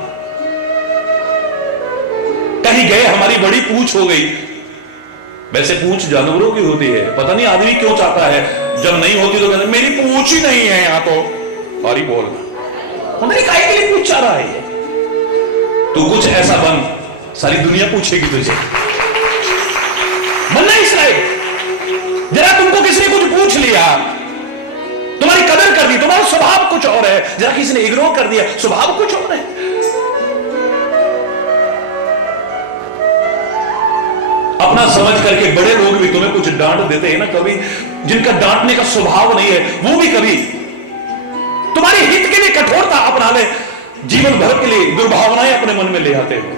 कहीं गए, हमारी बड़ी पूछ हो गई, वैसे पूंछ जानवरों की होती है, पता नहीं आदमी क्यों चाहता है जब नहीं होती तो कहते मेरी पूंछ ही नहीं है यहां तो, सारी बोलना नहीं काय के लिए पूछ चाह रहा है ये? तू कुछ ऐसा बन, सारी दुनिया पूछेगी तुझे। बनना इस लायक, जरा तुमको किसी ने कुछ पूछ लिया, तुम्हारी कदर कर दी, तुम्हारा स्वभाव कुछ और है, जरा किसी ने इग्नोर कर दिया, स्वभाव कुछ और है। अपना समझ करके बड़े लोग भी तुम्हें कुछ डांट देते हैं ना, कभी जिनका डांटने का स्वभाव नहीं है वो भी कभी तुम्हारे हित के लिए कठोरता अपना ले, जीवन भर के लिए दुर्भावनाएं अपने मन में ले आते हो।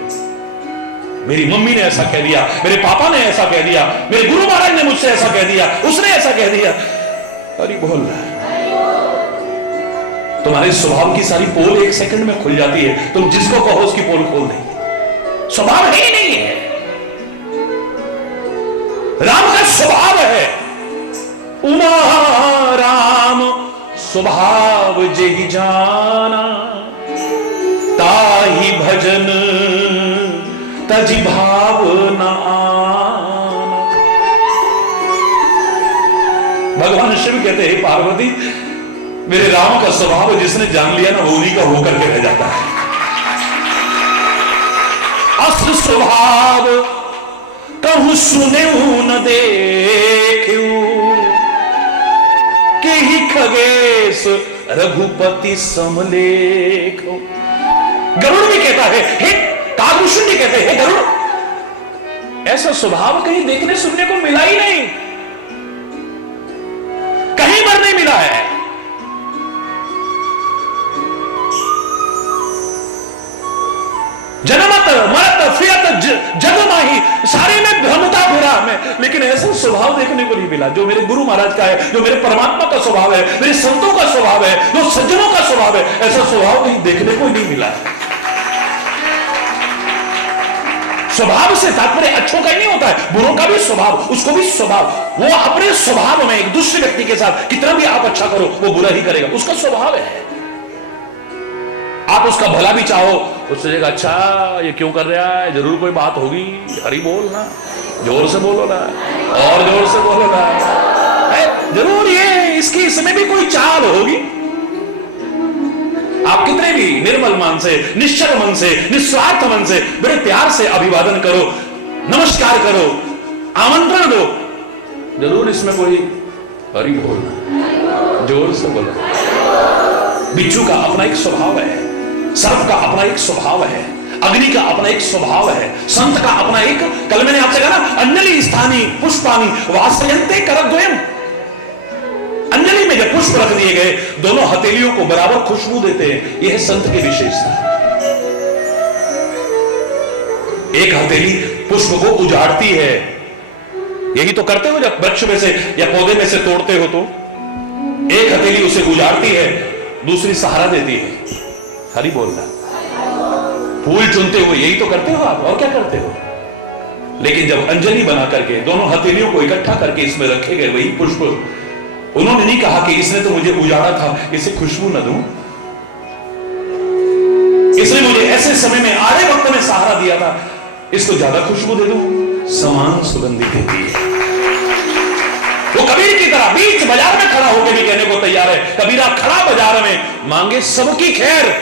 मेरी मम्मी ने ऐसा कह दिया, मेरे पापा ने ऐसा कह दिया, मेरे गुरु महाराज ने मुझसे ऐसा कह दिया, उसने ऐसा कह दिया। अरे बोल रहा है, तुम्हारे स्वभाव की सारी पोल एक सेकंड में खुल जाती है, तुम जिसको कहो उसकी पोल खोल देंगे। स्वभाव है ही नहीं है। राम का स्वभाव है उमा राम स्वभाव जेहि जाना, ताहि भजन तजि भाव न आना। भगवान शिव कहते हैं पार्वती, मेरे राम का स्वभाव जिसने जान लिया ना वो उन्हीं का होकर के रह जाता है। अस स्वभाव कहूं सुने न देखूं, के ही खगेश रघुपति समलेखो। गरुड़ भी कहता है, हे कागभूषण कहते हैं, गरुड़ ऐसा स्वभाव कहीं देखने सुनने को मिला ही नहीं, कहीं पर नहीं मिला है। जनमत मरत फिरत जग माही, सारे में भ्रमता फिरा में, लेकिन ऐसा स्वभाव देखने को नहीं मिला जो मेरे गुरु महाराज का है, जो मेरे परमात्मा का स्वभाव है, मेरे संतों का स्वभाव है, जो सज्जनों का स्वभाव है। ऐसा स्वभाव कहीं देखने को नहीं मिला है। स्वभाव से तात्पर्य अच्छों का ही नहीं होता है, बुरों का भी स्वभाव, उसको भी स्वभाव, वो अपने स्वभाव में एक दूसरे व्यक्ति के साथ कितना भी आप अच्छा करो वो बुरा ही करेगा, उसका स्वभाव है। आप उसका भला भी चाहो, उससे कहेगा अच्छा ये क्यों कर रहा है, जरूर कोई बात होगी, हरी बोल ना, जोर से बोलो ना, और जोर से बोलो ना, जरूर ये इसकी इसमें भी कोई चाल होगी। आप कितने भी निर्मल मन से, निश्चल मन से, निस्वार्थ मन से बड़े प्यार से अभिवादन करो, नमस्कार करो, आमंत्रण दो, जरूर इसमें कोई हरी बोल ना, जोर से बोलो। बिच्छू का अपना एक स्वभाव है, सर्प का अपना एक स्वभाव है, अग्नि का अपना एक स्वभाव है, संत का अपना एक, कल मैंने आपसे कहा ना, अंजलि स्थानी पुष्पानी वासयन्ते करद्वयम्। अंजलि में जब पुष्प रख दिए गए, दोनों हथेलियों को बराबर खुशबू देते हैं, यह है संत की विशेषता। एक हथेली पुष्प को उजाड़ती है, यही तो करते हो जब वृक्ष में से या पौधे में से तोड़ते हो तो एक हथेली उसे उजाड़ती है, दूसरी सहारा देती है। हरी बोलना, फूल चुनते हुए यही तो करते हो आप, और क्या करते हो। लेकिन जब अंजलि बना करके दोनों हथेलियों को इकट्ठा करके इसमें रखे गए वही पुष्प, उन्होंने नहीं कहा कि इसने तो मुझे उजाड़ा था, इसे खुशबू न दूं, इसने मुझे ऐसे समय में आड़े वक्त में सहारा दिया था, इसको ज्यादा खुशबू दे दूं, समान सुगंधी देती है। वो कबीर की तरह बीच बाजार में खड़ा होकर भी कहने को तैयार है, कबीरा खड़ा बाजार में मांगे सबकी खैर,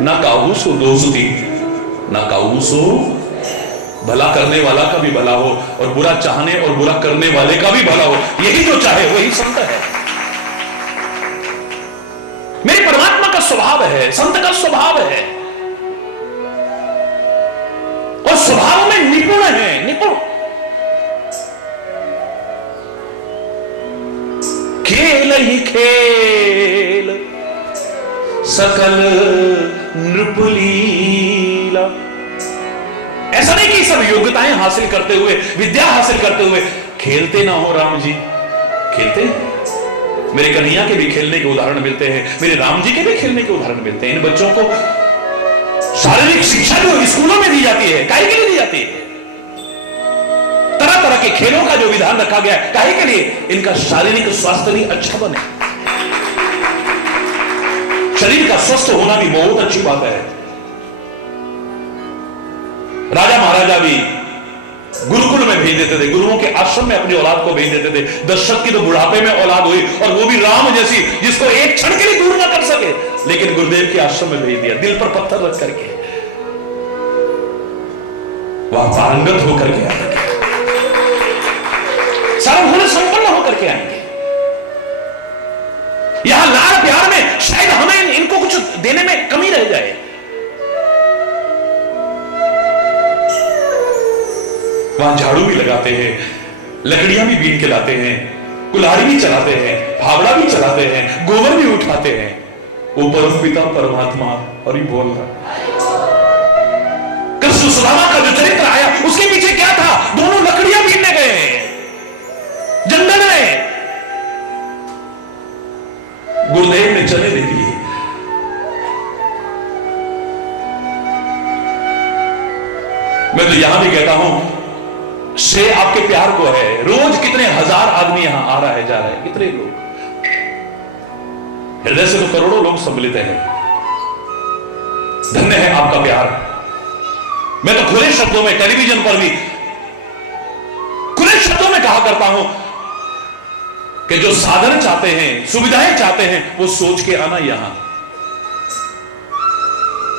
ना काबू सो दोस्ती, ना काबू सो भला करने वाला का भी भला हो और बुरा चाहने और बुरा करने वाले का भी भला हो, यही जो चाहे वही संत है। मेरे परमात्मा का स्वभाव है, संत का स्वभाव है, और स्वभाव में निपुण है, निपुण। खेल ही खेल सकल नृपलीला। ऐसा नहीं कि सब योग्यताएं हासिल करते हुए, विद्या हासिल करते हुए खेलते ना हो। राम जी खेलते हैं, मेरे कन्हैया के भी खेलने के उदाहरण मिलते हैं, मेरे राम जी के भी खेलने के उदाहरण मिलते हैं। इन बच्चों को शारीरिक शिक्षा जो स्कूलों में दी जाती है, काहे के लिए दी जाती है? तरह तरह के खेलों का जो विधान रखा गया है, काहे के लिए? इनका शारीरिक स्वास्थ्य भी अच्छा बने। शरीर का स्वस्थ होना भी बहुत अच्छी बात है। राजा महाराजा भी गुरुकुल में भेज देते थे, गुरुओं के आश्रम में अपनी औलाद को भेज देते थे। दशरथ की तो बुढ़ापे में औलाद हुई, और वो भी राम जैसी, जिसको एक क्षण के लिए दूर ना कर सके, लेकिन गुरुदेव के आश्रम में भेज दिया, दिल पर पत्थर रख करके, वहां पारंगत होकर के आएंगे, सर्वगुण संपन्न होकर के आएंगे। यहां लाड़ प्यार में शायद हमें इनको कुछ देने में कमी रह जाए। वहां झाड़ू भी लगाते हैं, लकड़ियां भी बीन के लाते हैं, कुल्हाड़ी भी चलाते हैं, फावड़ा भी चलाते हैं, गोबर भी उठाते हैं। वो परम पिता परमात्मा और ही बोल रहा। कृष्ण सुदामा का जो चरित्र आया, उसके पीछे क्या था? दोनों लकड़ियां बीनने गए जंगल में, गुरुदेव ने चने दे दिए। मैं तो यहां भी कहता हूं, श्रेय आपके प्यार को है। रोज कितने हजार आदमी यहां आ रहा है, जा रहा है, कितने लोग, हृदय से तो करोड़ों लोग सम्मिलित हैं। धन्य है आपका प्यार। मैं तो खुले शब्दों में टेलीविजन पर भी खुले शब्दों में कहा करता हूं कि जो साधन चाहते हैं, सुविधाएं चाहते हैं, वो सोच के आना यहां,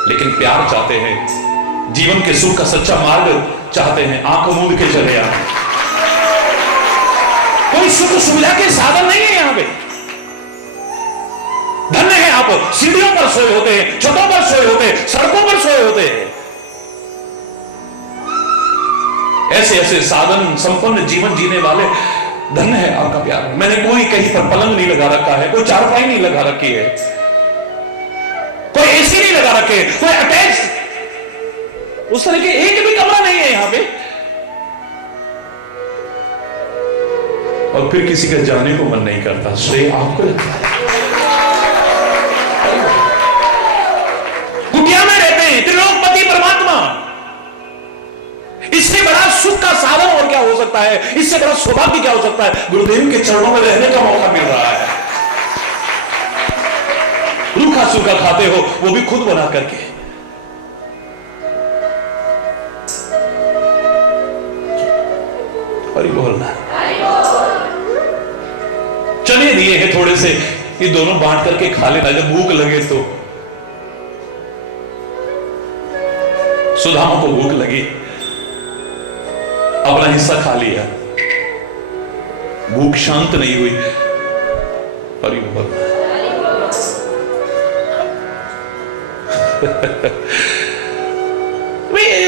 लेकिन प्यार चाहते हैं, जीवन के सुख का सच्चा मार्ग चाहते हैं, आंख मूंद के चले आए। कोई सुख सुविधा के साधन नहीं है यहां पे। धन्य है आप, सीढ़ियों पर सोए होते हैं, छतों पर सोए होते हैं, सड़कों पर सोए होते हैं। ऐसे ऐसे साधन संपन्न जीवन जीने वाले, धन्य है आपका प्यार। मैंने कोई कहीं पर पलंग नहीं लगा रखा है, कोई चारपाई नहीं लगा रखी है, कोई एसी नहीं लगा रखे, कोई अटैच उस तरह के एक भी कमरा नहीं है यहां पे, और फिर किसी का जाने को मन नहीं करता। श्रेय आपको लगता है। कुटिया में रहते हैं त्रिलोकपति परमात्मा, इससे बड़ा सुख का साधन और क्या हो सकता है? इससे बड़ा सौभाग्य क्या हो सकता है? गुरुदेव के चरणों में रहने का मौका मिल रहा है। रूखा सूखा खाते हो, वो भी खुद बना करके। हरि बोलना। चने दिए हैं थोड़े से, ये दोनों बांट करके खा लेना जब भूख लगे तो। सुदामा को भूख लगी, अपना हिस्सा खा लिया, भूख शांत नहीं हुई। हरि बोलना।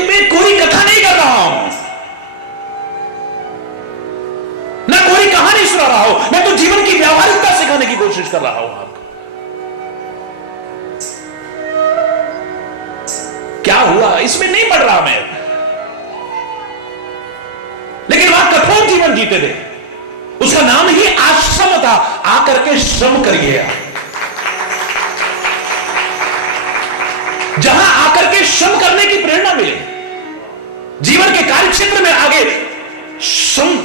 मैं कोई कथा नहीं कर रहा हूं, ना कोई कहानी सुना रहा हूं, मैं तो जीवन की व्यावहारिकता सिखाने की कोशिश कर रहा हूं आपको। क्या हुआ इसमें नहीं पढ़ रहा मैं, लेकिन वहां कठोर जीवन जीते थे। उसका नाम ही आश्रम था। आकर के श्रम करिए, जहां आकर के श्रम करने की प्रेरणा मिले, जीवन के कार्य क्षेत्र में आगे श्रम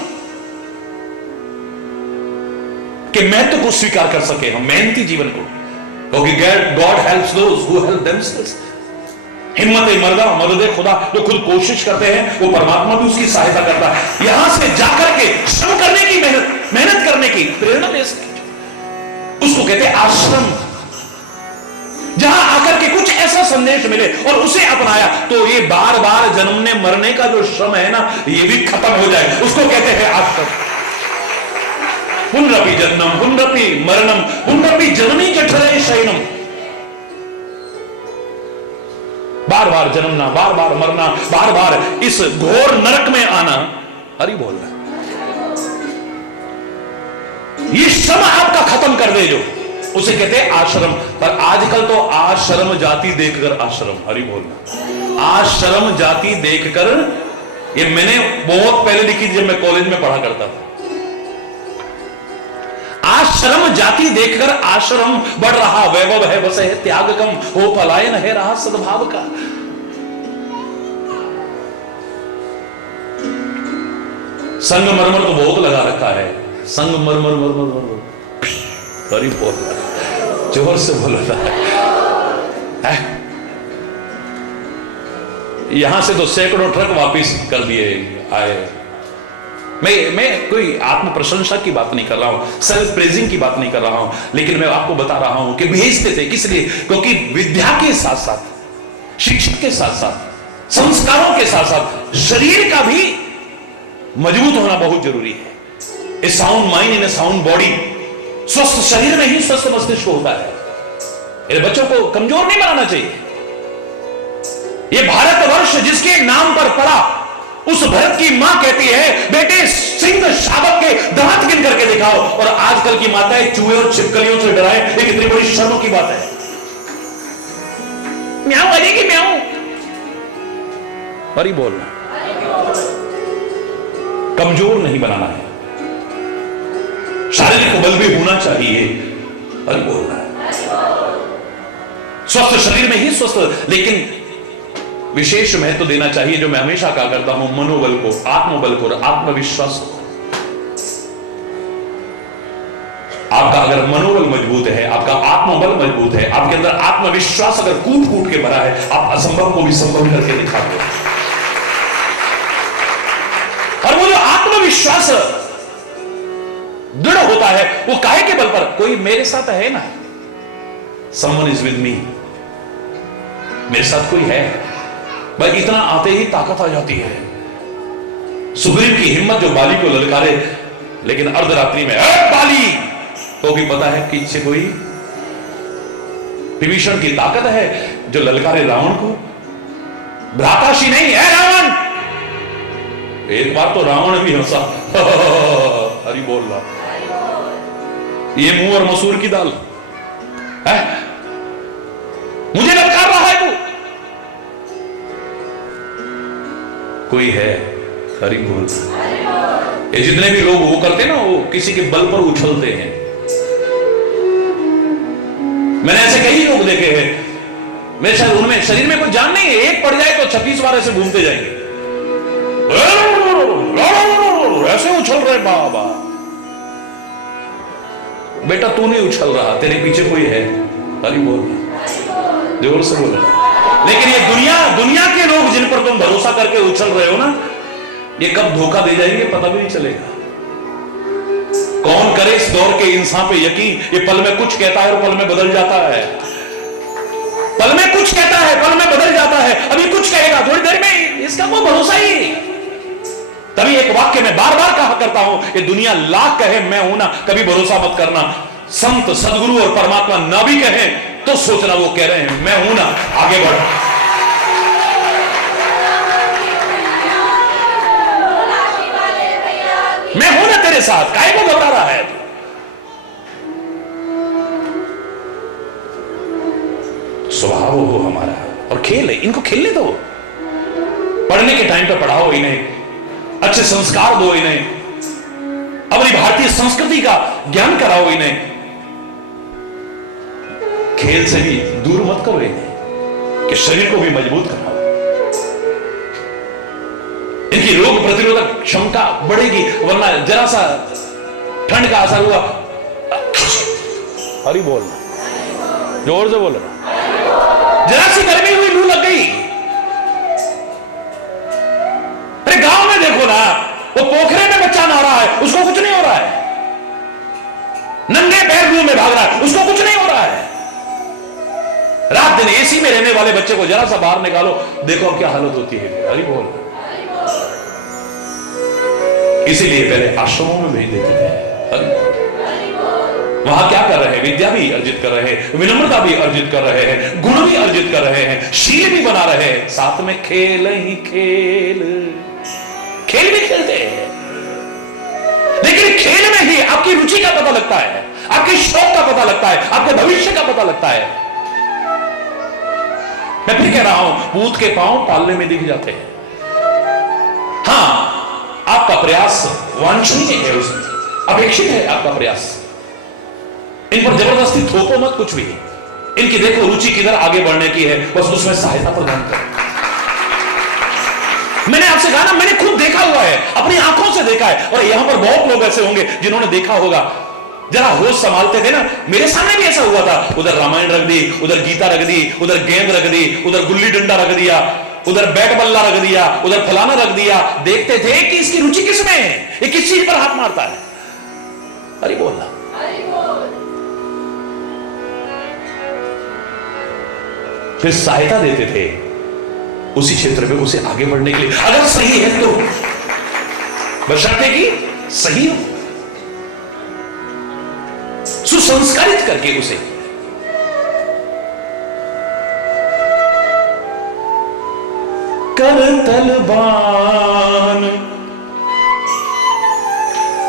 के महत्व को स्वीकार कर सके हम, मेहनती जीवन को, क्योंकि God helps those who help themselves. हिम्मत मर्दा मदद खुदा, जो खुद कोशिश करते हैं वो परमात्मा भी उसकी सहायता करता है। यहां से जाकर के श्रम करने की, मेहनत करने की प्रेरणा ले सके, उसको कहते हैं आश्रम। जहां आकर के कुछ ऐसा संदेश मिले और उसे अपनाया, तो ये बार बार जन्मने मरने का जो श्रम है ना, ये भी खत्म हो जाए, उसको कहते हैं आश्रम। पुनरपि जन्मम पुनरपि मरणम पुनरपि जननी जठरे शयनम। बार बार जन्मना, बार बार मरना, बार बार इस घोर नरक में आना। हरि बोल रहा, ये श्रम आपका खत्म कर दे, जो उसे कहते हैं आश्रम। पर आजकल तो आश्रम जाति देखकर आश्रम, हरि बोलना, आश्रम जाति देखकर, ये मैंने बहुत पहले लिखी थी जब मैं कॉलेज में पढ़ा करता था। आश्रम जाति देखकर आश्रम बढ़ रहा, वैभव है बस है त्याग कम, हो पलायन है रहा सद्भाव का। संगमरमर तो बहुत लगा रखा है, संगमरमर मरमर मरमर, सॉरी बोल रहा, जोर से बोल रहा है। यहां से तो सैकड़ों ट्रक वापस कर दिए आए। मैं कोई आत्म प्रशंसा की बात नहीं कर रहा हूं, सेल्फ प्रेजिंग की बात नहीं कर रहा हूं, लेकिन मैं आपको बता रहा हूं कि भेजते थे किस लिए? क्योंकि विद्या के साथ साथ, शिक्षा के साथ साथ, संस्कारों के साथ साथ शरीर का भी मजबूत होना बहुत जरूरी है। A sound mind in a sound body, स्वस्थ शरीर में ही स्वस्थ मस्तिष्क होता है। ये बच्चों को कमजोर नहीं बनाना चाहिए। ये भारतवर्ष जिसके नाम पर पड़ा, उस भरत की मां कहती है बेटे सिंह शावक के दांत गिन करके दिखाओ, और आजकल की माताएं चूहे और छिपकलियों से डराए। ये कितनी बड़ी शर्म की बात है। म्याऊं बजेगी म्याऊं, हरी बोलना। कमजोर नहीं बनाना है, शारीरिक बल भी होना चाहिए, हरी बोलना है। स्वस्थ शरीर में ही स्वस्थ, लेकिन विशेष महत्व देना चाहिए, जो मैं हमेशा कहा करता हूं, मनोबल को, आत्मबल को, आत्मविश्वास को। आपका अगर मनोबल मजबूत है, आपका आत्मबल मजबूत है, आपके अंदर आत्मविश्वास अगर कूट कूट के भरा है, आप असंभव को भी संभव करके दिखाते हो। और वो जो आत्मविश्वास दृढ़ होता है, वो काहे के बल पर? कोई मेरे साथ है ना, समवन इज विद मी, मेरे साथ कोई है भाई। इतना आते ही ताकत आ जाती है। सुग्रीव की हिम्मत जो बाली को ललकारे, लेकिन अर्धरात्रि में बाली, तो भी पता है कि इससे कोई। विभीषण की ताकत है जो ललकारे रावण को, भ्राताशी नहीं है रावण। एक बार तो रावण भी हंसा, हरि बोल रहा, ये मुंह और मसूर की दाल है, मुझे ललकार रहा है तू। कोई है, हरि बोल। ये जितने भी लोग वो करते हैं ना, वो किसी के बल पर उछलते हैं। मैंने ऐसे कई लोग देखे हैं, मेरे शायद उनमें शरीर में कोई जान नहीं है, एक पड़ जाए तो 36 बार ऐसे घूमते जाएंगे, ऐसे उछल रहे। बाबा बेटा तू नहीं उछल रहा, तेरे पीछे कोई है, हरि बोल, जोर से बोल। लेकिन ये दुनिया के लोग जिन पर तुम भरोसा करके उछल रहे हो ना, ये कब धोखा दे जाएंगे पता भी नहीं चलेगा। कौन करे इस दौर के इंसान पे यकीन? ये पल में कुछ कहता है और पल में बदल जाता है, पल में कुछ कहता है, पल में बदल जाता है। अभी कुछ कहेगा, थोड़ी देर में इसका कोई भरोसा ही नहीं। तभी एक वाक्य में बार बार कहा करता हूं, ये दुनिया लाख कहे मैं हूं ना, कभी भरोसा मत करना। संत सदगुरु और परमात्मा ना भी कहें तो सोचना वो कह रहे हैं मैं हूं ना, आगे बढ़। मैं हूं ना तेरे साथ, काहे को घबरा रहा है? स्वभाव हो हमारा, और खेल है, इनको खेलने दो। पढ़ने के टाइम पे पढ़ाओ इन्हें, अच्छे संस्कार दो इन्हें, अपनी भारतीय संस्कृति का ज्ञान कराओ इन्हें। खेल से भी दूर मत करो इन्हें, कि शरीर को भी मजबूत कराओ। इनकी रोग प्रतिरोधक क्षमता बढ़ेगी, वरना जरा सा ठंड का असर हुआ, हरी बोल, जोर से बोल, जरा सी गर्मी हुई, लू लग गई। अरे गांव में देखो ना, वो पोखरे में बच्चा नहा रहा है, उसको कुछ नहीं हो रहा है। नंगे पैर मुंह में भाग रहा है, उसको कुछ नहीं हो रहा है। रात दिन एसी में रहने वाले बच्चे को जरा सा बाहर निकालो, देखो क्या हालत होती है, हरी बोल। इसीलिए पहले आश्रमों में भेज देते थे। वहां क्या कर रहे हैं? विद्या भी अर्जित कर रहे हैं, विनम्रता भी अर्जित कर रहे हैं, गुण भी अर्जित कर रहे हैं, शील भी बना रहे हैं, साथ में खेल ही खेल भी खेलते हैं। लेकिन खेल में ही आपकी रुचि का पता लगता है, आपके शौक का पता लगता है, आपके भविष्य का पता लगता है। मैं फिर कह रहा हूं, पूत के पांव पालने में दिख जाते हैं। हां, आपका प्रयास वांछनीय है, उसमें अपेक्षित है आपका प्रयास। इन पर जबरदस्ती थोपो मत कुछ भी। इनकी देखो रुचि किधर आगे बढ़ने की है, बस उसमें सहायता प्रदान करो। मैंने आपसे कहा ना, मैंने खुद देखा हुआ है, अपनी आंखों से देखा है, और यहां पर बहुत लोग ऐसे होंगे जिन्होंने देखा होगा। जरा होश संभालते थे ना, मेरे सामने भी ऐसा हुआ था। उधर रामायण रख दी, उधर गीता रख दी, उधर गेंद रख दी, उधर गुल्ली डंडा रख दिया, उधर बैट बल्ला रख दिया, उधर फलाना रख दिया, देखते थे कि इसकी रुचि किसमें है, ये किस चीज पर हाथ मारता है। अरे बोलना, फिर सहायता देते थे उसी क्षेत्र में उसे आगे बढ़ने के लिए, अगर सही है तो, बशर्ते कि सही हो, सुसंस्कारित करके उसे। करतल बाण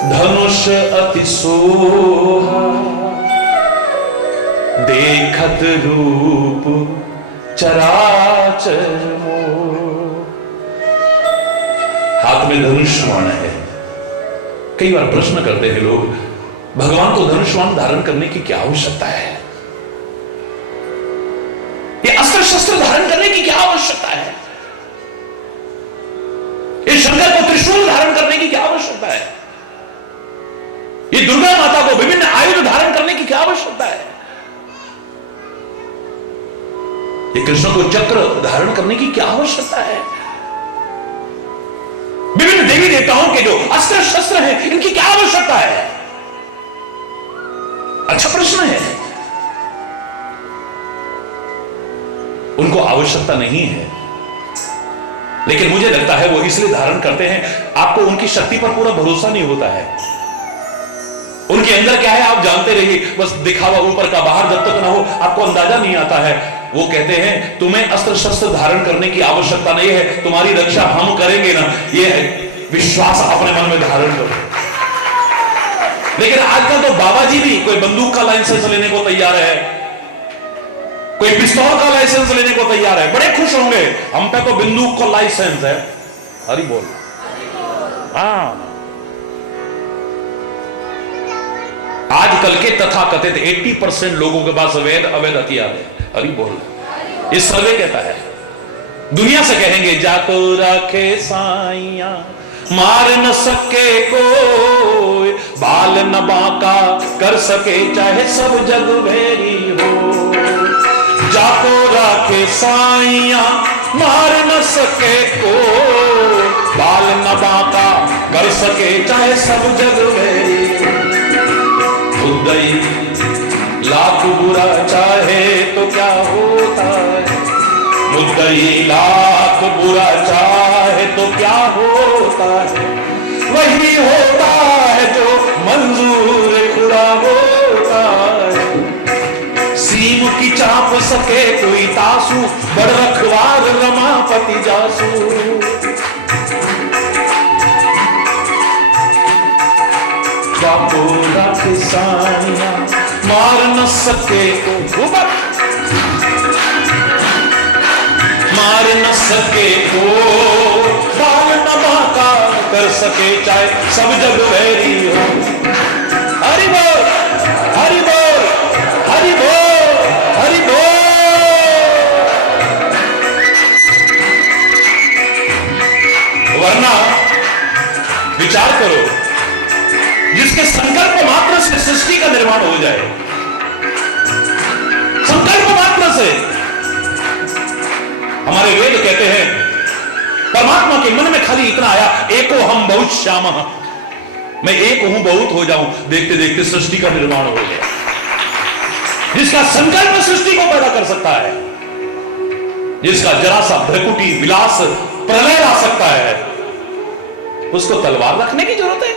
धनुष अति सोहा, देखत रूप चराचर मोह। हाथ में धनुष्मान है। कई बार प्रश्न करते हैं लोग, भगवान को धनुष्मान धारण करने की क्या आवश्यकता है? ये अस्त्र शस्त्र धारण करने की क्या आवश्यकता है? ये शंकर को त्रिशूल धारण करने की क्या आवश्यकता है? ये दुर्गा माता को विभिन्न आयुध धारण करने की क्या आवश्यकता है? ये कृष्ण को चक्र धारण करने की क्या आवश्यकता है? विभिन्न देवी देवताओं के जो अस्त्र शस्त्र हैं, इनकी क्या आवश्यकता है? अच्छा प्रश्न है। उनको आवश्यकता नहीं है, लेकिन मुझे लगता है वो इसलिए धारण करते हैं, आपको उनकी शक्ति पर पूरा भरोसा नहीं होता है। उनके अंदर क्या है आप जानते रहिए, बस दिखावा ऊपर का, बाहर जब तक ना हो आपको अंदाजा नहीं आता है। वो कहते हैं तुम्हें अस्त्र शस्त्र धारण करने की आवश्यकता नहीं है, तुम्हारी रक्षा हम करेंगे ना, ये विश्वास अपने मन में धारण करो। लेकिन आजकल तो बाबा जी भी कोई बंदूक का लाइसेंस लेने को तैयार है, कोई पिस्तौल का लाइसेंस लेने को तैयार है, बड़े खुश होंगे, हम पे तो बंदूक का लाइसेंस है। हरि बोल। हाँ, आजकल के तथाकथित 80% लोगों के पास अवैध हथियार है। हरि बोल। इस सर्वे कहता है, दुनिया से कहेंगे जाको रखे साइया, मार न सके कोई, बाल न बांका कर सके चाहे सब जग भेरी हो। जाको रखे साइया, मार न सके कोई, बाल न बांका कर सके चाहे सब जग भेरी हो। मुद्दई लाख बुरा चाहे तो क्या होता है, मुद्दई लाख बुरा चाहे तो क्या होता है, वही होता है जो मंजूर खुदा होता है। सीम की चाप सके कोई तासू, बड़ रखवार रमापति जासू। जाको रख साइया, मार न सके को, मार न सके को, बाल न बांका कर सके चाहे सब जग वैरी हो। हरि बोल, हरि बोल, हरि बोल, हरि बोल। वरना विचार करो, जिसके संकल्प मात्र से सृष्टि का निर्माण हो जाए, संकल्प मात्र से। हमारे वेद कहते हैं परमात्मा के मन में खाली इतना आया, एको हम बहुत श्याम, मैं एक हूं बहुत हो जाऊं, देखते देखते सृष्टि का निर्माण हो गया। जिसका संकल्प सृष्टि को पैदा कर सकता है, जिसका जरा सा भ्रकुटी विलास प्रलय ला सकता है, उसको तलवार रखने की जरूरत है,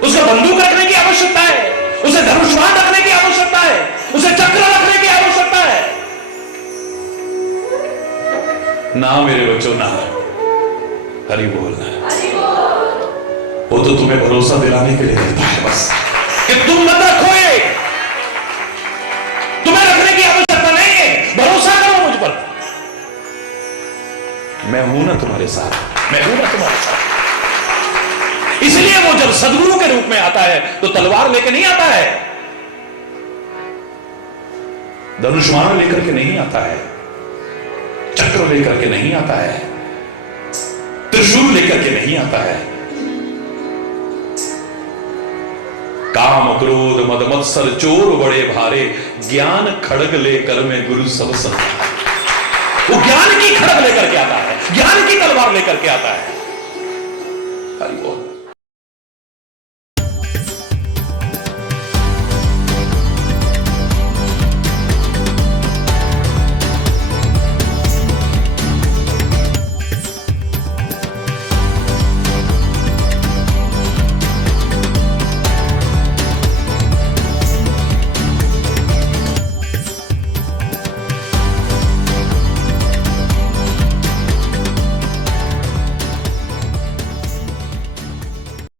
उसे बंदूक रखने की आवश्यकता है, उसे धनुष्मान रखने की आवश्यकता है, उसे चक्र रखने की आवश्यकता है ना मेरे बच्चों, ना। हरि बोलना, वो तो तुम्हें भरोसा दिलाने के लिए करता है बस, कि तुम मत रखो, ये तुम्हें रखने की आवश्यकता नहीं है, भरोसा करो मुझ पर, मैं हूं ना तुम्हारे साथ, मैं हूं ना तुम्हारे साथ। इसलिए वो जब सदगुरु के रूप में आता है तो तलवार लेकर नहीं आता है, धनुष्मान लेकर के नहीं आता है, चक्र लेकर के नहीं आता है, त्रिशूल लेकर के नहीं आता है। काम क्रोध मद मत्सर चोर बड़े भारे, ज्ञान खड़ग लेकर मैं गुरु सब संभाले। वो ज्ञान की खड़ग लेकर के आता है, ज्ञान की तलवार लेकर के आता है। हरि बोल।